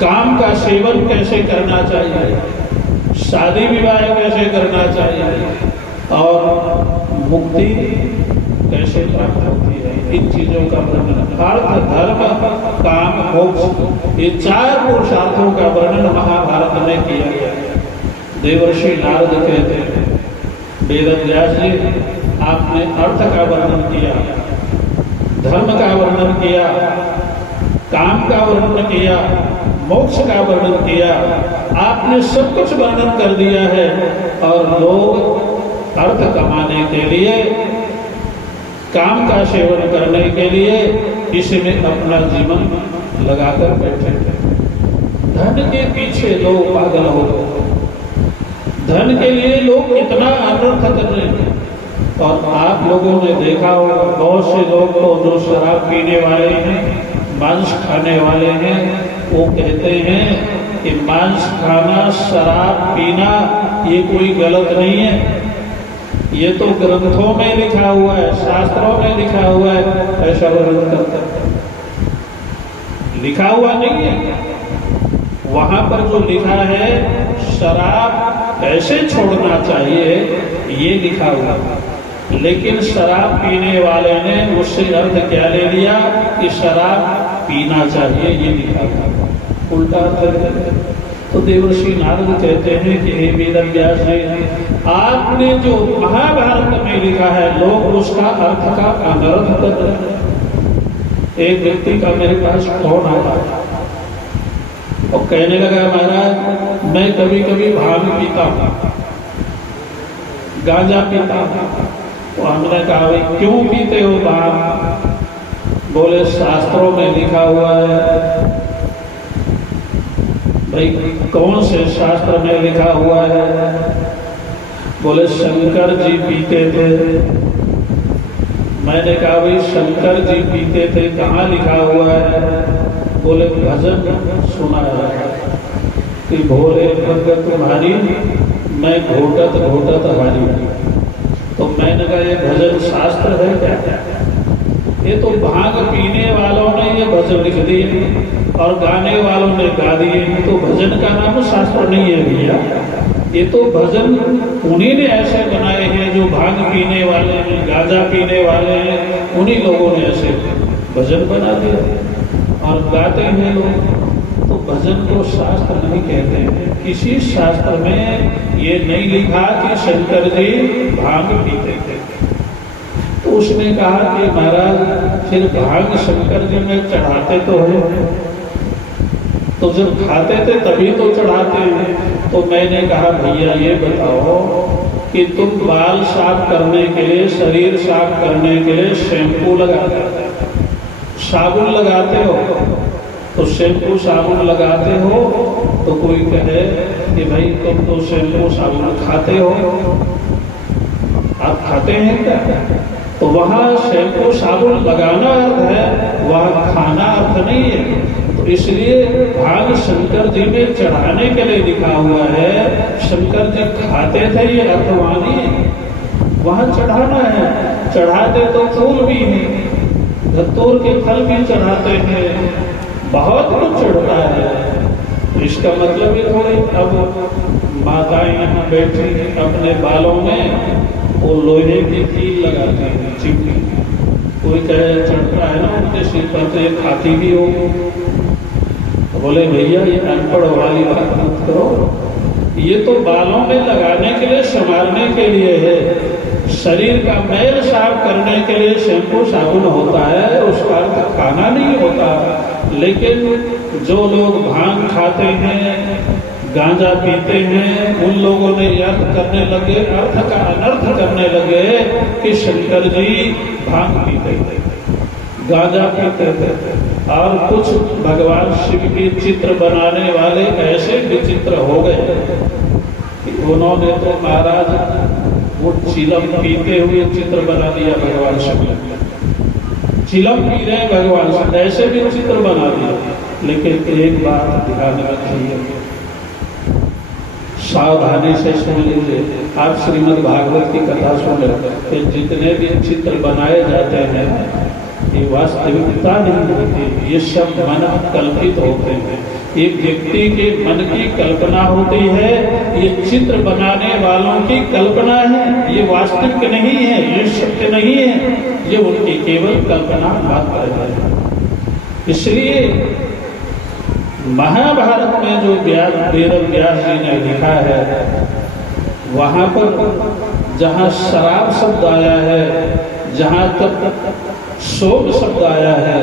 काम का सेवन कैसे करना चाहिए, शादी विवाह कैसे करना चाहिए, और मुक्ति कैसे प्राप्त होती है, इन चीजों का वर्णन। अर्थ, धर्म, काम, मोक्ष, ये 4 पुरुषार्थों का वर्णन महाभारत में किया गया है। देवर्षि नारद कहते हैं, वेदव्यास जी आपने अर्थ का वर्णन किया, धर्म का वर्णन किया, काम का वर्णन किया, मोक्ष का वर्णन किया, आपने सब कुछ वर्णन कर दिया है। और लोग अर्थ कमाने के लिए, काम का सेवन करने के लिए इसमें अपना जीवन लगाकर बैठे। धन के पीछे लोग पागल हो गए, धन के लिए लोग इतना अनर्थ कर रहे हैं। और आप लोगों ने देखा होगा, बहुत से लोग तो जो शराब पीने वाले हैं, मांस खाने वाले हैं, वो कहते हैं कि मांस खाना, शराब पीना ये कोई गलत नहीं है, ये तो ग्रंथों में लिखा हुआ है, शास्त्रों में लिखा हुआ है, ऐसा वर्णन करता है। लिखा हुआ नहीं है, वहां पर जो लिखा है शराब कैसे छोड़ना चाहिए ये लिखा हुआ है। लेकिन शराब पीने वाले ने उससे अर्थ क्या ले लिया कि शराब पीना चाहिए, ये लिखा हुआ, उल्टा अर्थ। तो देवर्षि नारद कहते हैं कि हे वेदव्यास जी, आपने जो महाभारत में लिखा है लोग उसका अर्थ का अनर्थ कर रहे हैं। एक व्यक्ति का मेरे पास फोन आया और कहने लगा, महाराज मैं कभी कभी भांग पीता हूँ, गांजा पीता हूँ। तो हमने कहा, भाई क्यों पीते हो भांग? बोले शास्त्रों में लिखा हुआ है। भाई कौन से शास्त्र में लिखा हुआ है? बोले शंकर जी पीते थे। मैंने कहा, भाई शंकर जी पीते थे, कहाँ लिखा हुआ है? बोले भजन सुना है कि भोले भगत तुम्हारी, मैं घोटत घोटत हारी। तो मैंने कहा, ये भजन शास्त्र है क्या? ये तो भांग पीने वालों ने ये भजन लिख दिए और गाने वालों ने गा दिए। तो भजन का नाम शास्त्र नहीं है भैया, ये तो भजन उन्हीं ने ऐसे बनाए हैं जो भांग पीने वाले हैं, गांजा पीने वाले हैं, उन्हीं लोगों ने ऐसे भजन बना दिया और गाते हैं लोग। तो भजन को शास्त्र नहीं कहते हैं। किसी शास्त्र में ये नहीं लिखा कि शंकर जी भांग पीते थे। तो उसने कहा कि महाराज फिर भांग शंकर जी में चढ़ाते तो है, तो जब खाते थे तभी तो चढ़ाते हैं। तो मैंने कहा, भैया ये बताओ कि तुम बाल साफ करने के लिए, शरीर साफ करने के लिए शैम्पू लगाते हो, साबुन लगाते हो, तो शैम्पू साबुन लगाते हो तो कोई कहे कि भाई तुम तो शैम्पू साबुन खाते हो, आप खाते हैं क्या? तो वहाँ शैम्पू साबुन लगाना अर्थ है, वहाँ खाना अर्थ नहीं है। तो इसलिए भांग शंकर जी में चढ़ाने के लिए लिखा हुआ है। शंकर जी खाते थे ये अर्थवानी है, वहाँ चढ़ाना है। चढ़ाते तो फूल भी है, धतूर के फल भी चढ़ाते हैं, बहुत कुछ चढ़ता है। इसका मतलब ये थोड़ी अब माताएं यहाँ बैठी अपने बालों में वो लोहे की कील लगाते हैं, चिमटी। कोई कहे चढ़ता है ना उनके सिर पर, तो ये खाती भी हो। तो बोले भैया ये अनपढ़ वाली बात मत करो, ये तो बालों में लगाने के लिए, संवारने के लिए है। शरीर का मैल साफ करने के लिए शैम्पू साबुन होता है, उसका अर्थ खाना नहीं होता। लेकिन जो लोग भांग खाते हैं, गांजा पीते हैं, उन लोगों ने अर्थ करने लगे, अर्थ का अनर्थ करने लगे कि शंकर जी भांग पीते थे, गांजा पीते थे। और कुछ भगवान शिव के चित्र बनाने वाले ऐसे विचित्र हो गए कि उन्होंने तो महाराज वो चिलम पीते हुए चित्र बना दिया भगवान शिव। चिलम पी रहे भगवान शिव, ऐसे भी चित्र बना दिया। लेकिन एक बात ध्यान रखिए, सावधानी से सुन लीजिए। आप श्रीमद् भागवत की कथा सुन कि जितने भी चित्र बनाए जाते हैं ये वास्तविकता नहीं होती, ये सब मन कल्पित होते हैं। एक व्यक्ति के मन की कल्पना होती है, ये चित्र बनाने वालों की कल्पना है, ये वास्तविक नहीं है, ये सत्य नहीं है, ये उनकी केवल कल्पना मात्र है। इसलिए महाभारत में जो वेद व्यास जी ने लिखा है, वहां पर जहां शराब शब्द आया है, जहां तक शोक शब्द आया है,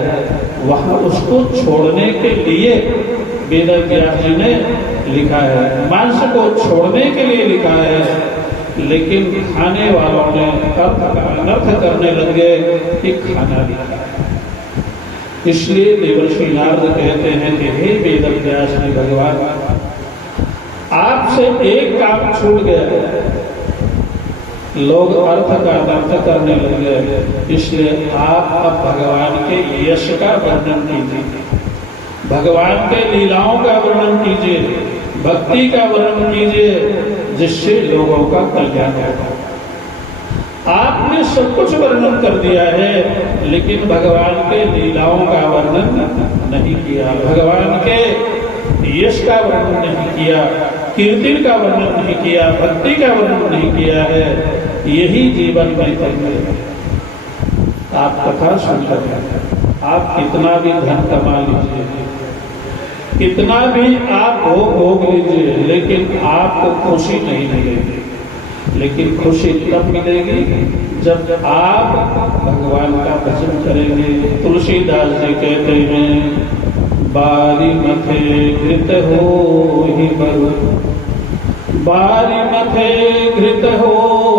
वहां उसको छोड़ने के लिए वेद व्यास जी ने लिखा है, मांस को छोड़ने के लिए लिखा है। लेकिन खाने वालों ने अर्थ का अनर्थ करने लगे कि खाना लिखा है। इसलिए देवर्षि नारद कहते हैं कि हे वेद व्यास जी भगवान, आपसे एक काम छूट गया, लोग अर्थ का अनर्थ करने लगे। इसलिए आप अब भगवान के यश का वर्णन कीजिए, भगवान के लीलाओं का वर्णन कीजिए, भक्ति का वर्णन कीजिए, जिससे लोगों का कल्याण होगा। आपने सब कुछ वर्णन कर दिया है, लेकिन भगवान के लीलाओं का वर्णन नहीं किया, भगवान के यश का वर्णन नहीं किया, कीर्तन का वर्णन नहीं किया, भक्ति का वर्णन नहीं किया है। यही जीवन में है। आप कथा सुनकर आप कितना भी धन कमा लीजिए, कितना भी आप भोग लीजिए, लेकिन आपको खुशी नहीं मिलेगी। लेकिन खुशी तब मिलेगी जब आप भगवान का भजन करेंगे। तुलसीदास जी कहते हैं, बारी मथे घृत हो ही बरु, बारी मथे घृत हो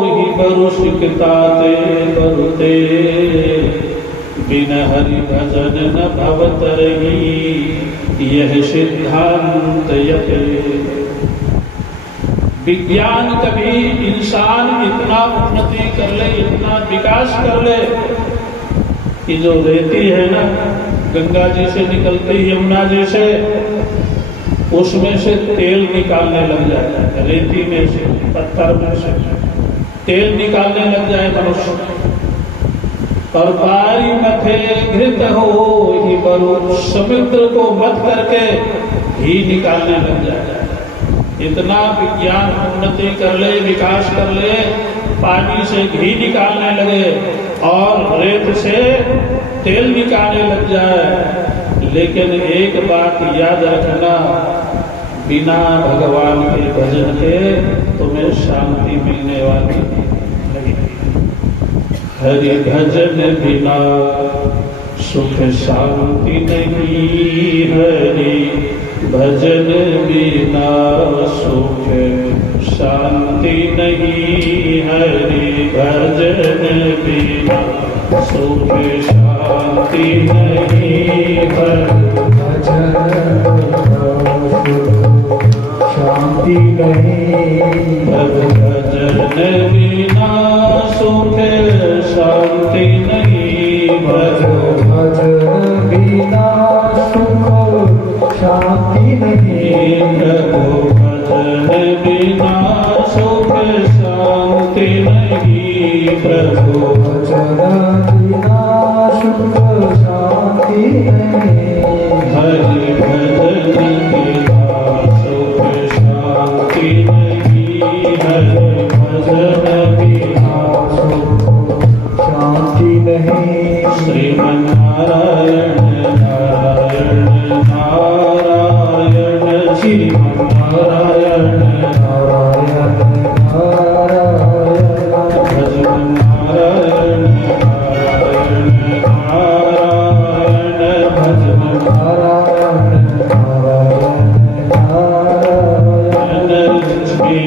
ही बरु, सिकताते बरुते, बिन हरि भजन न भवत रही, यह सिद्धांत यते। विज्ञान कभी इंसान इतना उन्नति कर ले, इतना विकास कर ले कि जो रेती है ना, गंगा जी से निकलती यमुना जी से, उसमें से तेल निकालने लग जाए, रेती में से, पत्थर में से तेल निकालने लग जाए मनुष्य। और बारी मथे घृत हो ही बरु, समुद्र को मत करके घी निकालने लग जाए। इतना विज्ञान उन्नति कर ले, विकास कर ले, पानी से घी निकालने लगे और रेत से तेल निकालने लग जाए। लेकिन एक बात याद रखना, बिना भगवान के भजन के तुम्हें शांति मिलने वाली नहीं। हरि भजन बिना सुख शांति नहीं, हरि भजन बिना सुख शांति नहीं, हरि भजन बिना सुख शांति नहीं, हरि भजन शांति नहीं, भजन बिना सुख शांति नहीं, भजन बिना सुख शांति नहीं, भजन बिना सुख शांति नहीं, प्रभु भजन बिना सुख शांति नहीं, हरि भजन बिना सुख शांति नहीं, हरि भजन बिना शांति नहीं। श्रीमन्नारायण नारायण नारायण, श्रीमन्नारायण नारायण नारायण, भजन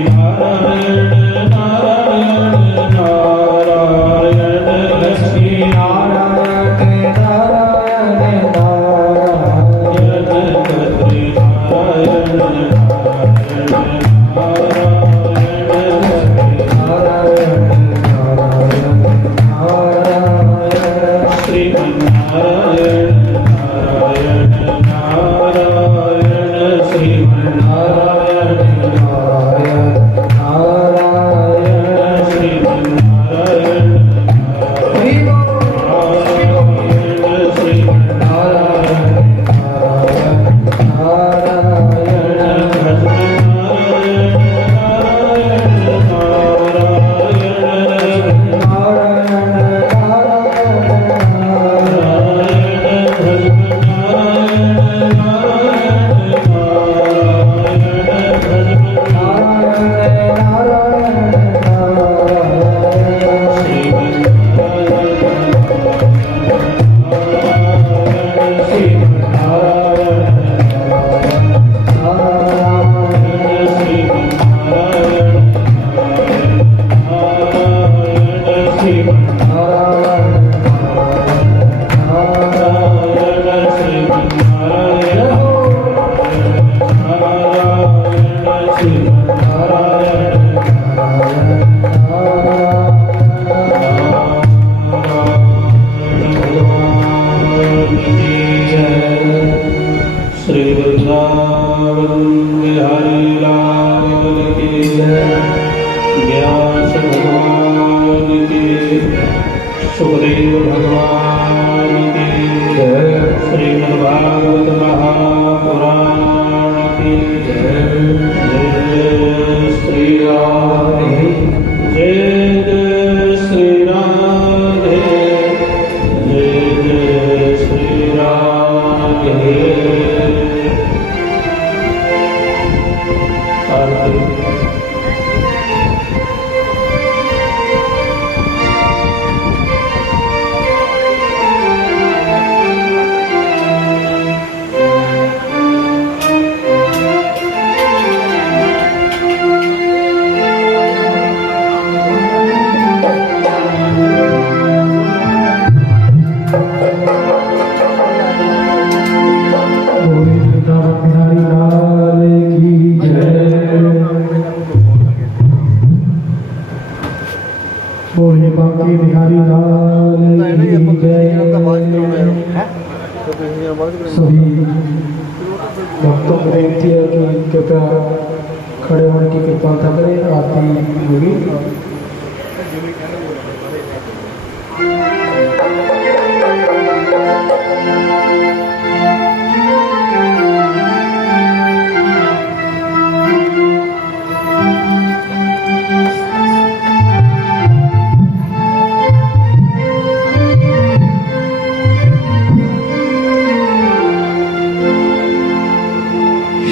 नारायण नारायण नारायण श्री नारायण नारायण नारायण श्री नारायण श्री वृंदावन बिहारी लाल की जय। व्यास भगवान की, सुखदेव भगवान की जय। श्रीमद्भागवत महापुराण की जय। जय श्री राधे, जय जय श्री राधे, जय जय श्री राधे। बोले बांके बिहारी लाल की जय। सभी भक्तों को बेनती है कि कृपया खड़े होने की कृपा करें, आरती होगी।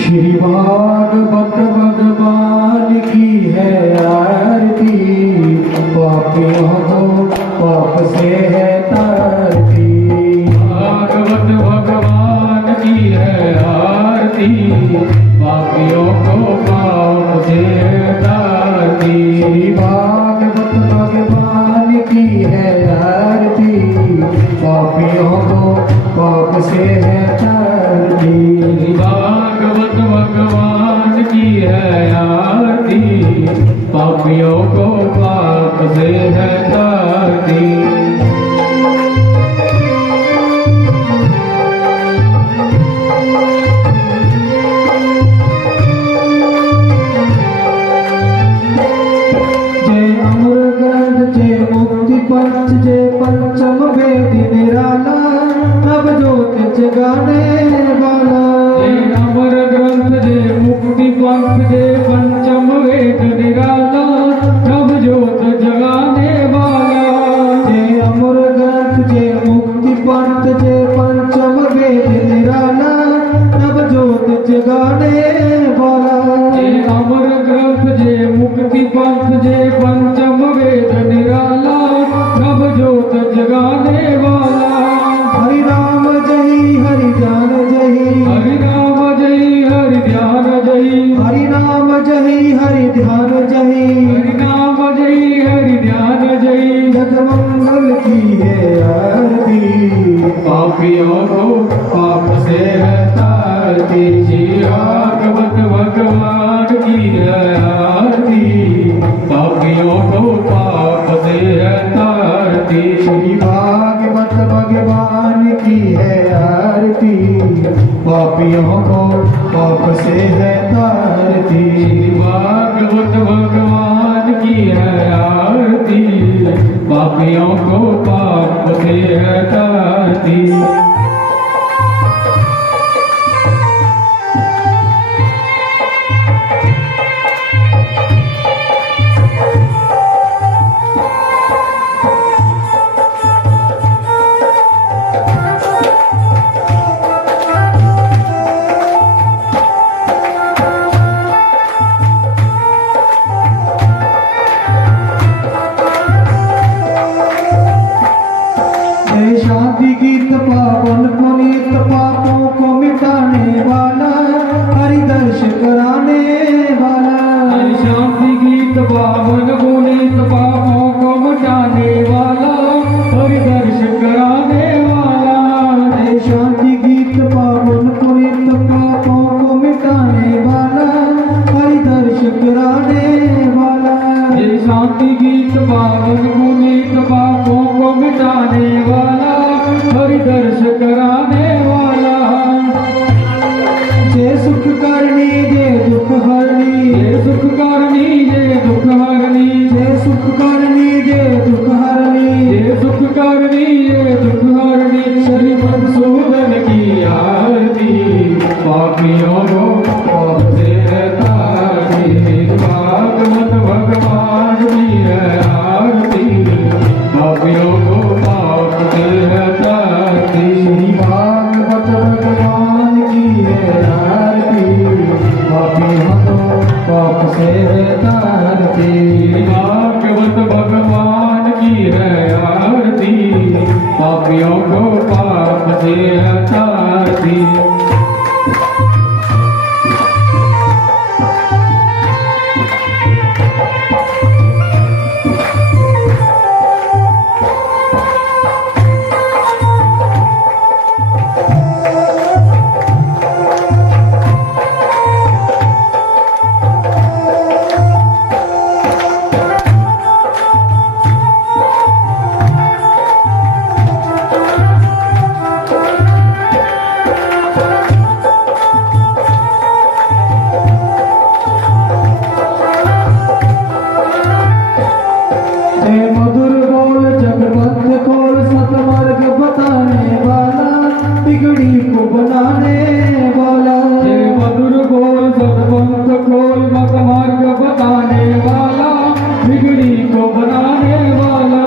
श्री भागवत भगवान की है आरती, पापियों को पाप से है तारती। भागवत भगवान की है आरती, पापियों को पाप से तारती। श्री भागवत भगवान की है आरती, पापियों को पाप से है तारती। भागवत भगवान की है आरती, पापियों को पाप से है तारती। जय अमर ग्रंथ, जय मुक्ति पंच, जय पंचम वेद निराला, नव ज्योत जगाने वाला। जय अमर ग्रंथ, जय मुक्ति पंथ, जय पंचम वेद निराला, नव ज्योत जगाने वाला। जय अमर ग्रंथ, जय मुक्ति पंथ, जय पंचम वेद निराला, नव ज्योत जगाने वाला। जय अमर ग्रंथ, जय मुक्ति पंथ, जय पंचम वेद निराला, नव ज्योत जगाने वाला। हरि राम जय, हरि ध्यान जय, हरि राम जय, हरि ध्यान जय, हरि राम जय, हरि ध्यान पापियों को पाप से है तारती। श्री भागवत भगवान की है आरती, पापियों को पाप से है तारती। श्री भागवत भगवान की है आरती, पापियों को पाप से है तारती। श्री भागवत भगवान की है आरती, पापियों को पाप से है तारती। शांति गीत पावन पुनीत पापों को मिटाने वाला, हरि दर्श कराने वाला। शांति गीत पावन पुनीत पापों को मिटाने वाला, हरि दर्श कराने वाला। शांति गीत पावन पुनीत पापों को मिटाने वाला, हरि दर्श कराने वाला। शांति गीत पावन पुनीत पापों को मिटाने वाला, हरि दर्श कराने वाला। जय सुख करनी जय दुख हरनी, जय सुख करनी जय दुख हरनी, जय सुख करनी जय दुख हरनी, जय सुख करनी जय दुख हरनी। श्री मधुसूदन की आरती, पापियों को पाप से है तारती। भागवत भगवान की है आरती, पापियों को पाप से है तारती। श्री भागवत भगवान की है आरती, पापियों को पाप से है तारती। भागवत भगवान की है आरती, पापियों को पाप से है तारती। मधुर बोल जगवंत खोल, सतमार्ग बताने वाला, बिगड़ी को बनाने वाला। जय मधुर बोल सतपंथ खोल, मत मार्ग बताने वाला, बिगड़ी को बनाने वाला।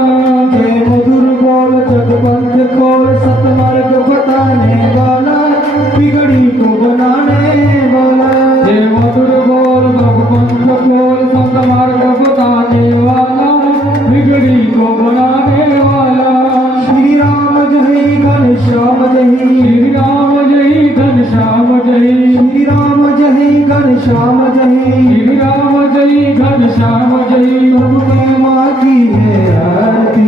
जय मधुर बोल जगवंत खोल, सतमार्ग बताने वाला, बिगड़ी को बनाने वाला। जय मधुर बोल सतपंथ खोल, सत मार्ग बताने वाला, बिगड़ी को बनाने वाला। श्री राम जय घनश्याम जय, श्री राम जय घनश्याम जय, श्री राम जय घनश्याम जय। श्री राम जय घनश्याम जय। प्रभु ने माँ की है आरती,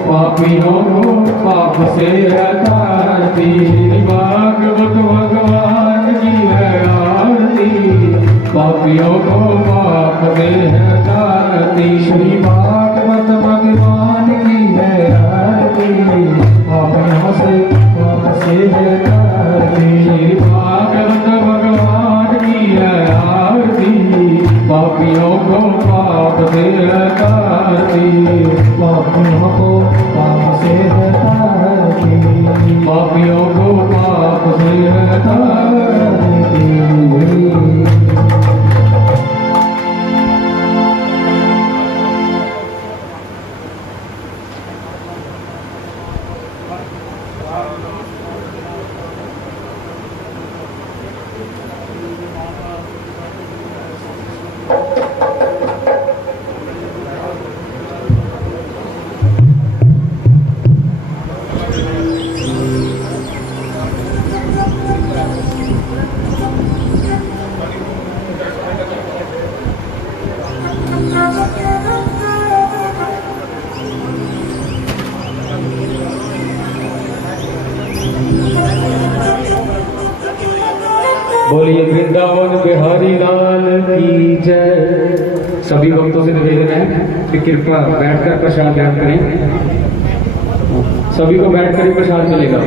पापियों को पाप से है तारती। श्री भागवत भगवान की है आरती, पापियों को पाप से है तारती। श्री भागवत भगवान की है आरती, पापियों से पाप से है तारती। श्री भागवत भगवान की है आरती, पापियों को पाप से है तारती। पापियों को पाप से है तारती, पापियों को पाप से है तारती। बोलिए वृंदावन बिहारी लाल की जय। सभी भक्तों से निवेदन है कि कृपया बैठकर प्रसाद ग्रहण करें। सभी को बैठकर ही प्रसाद मिलेगा।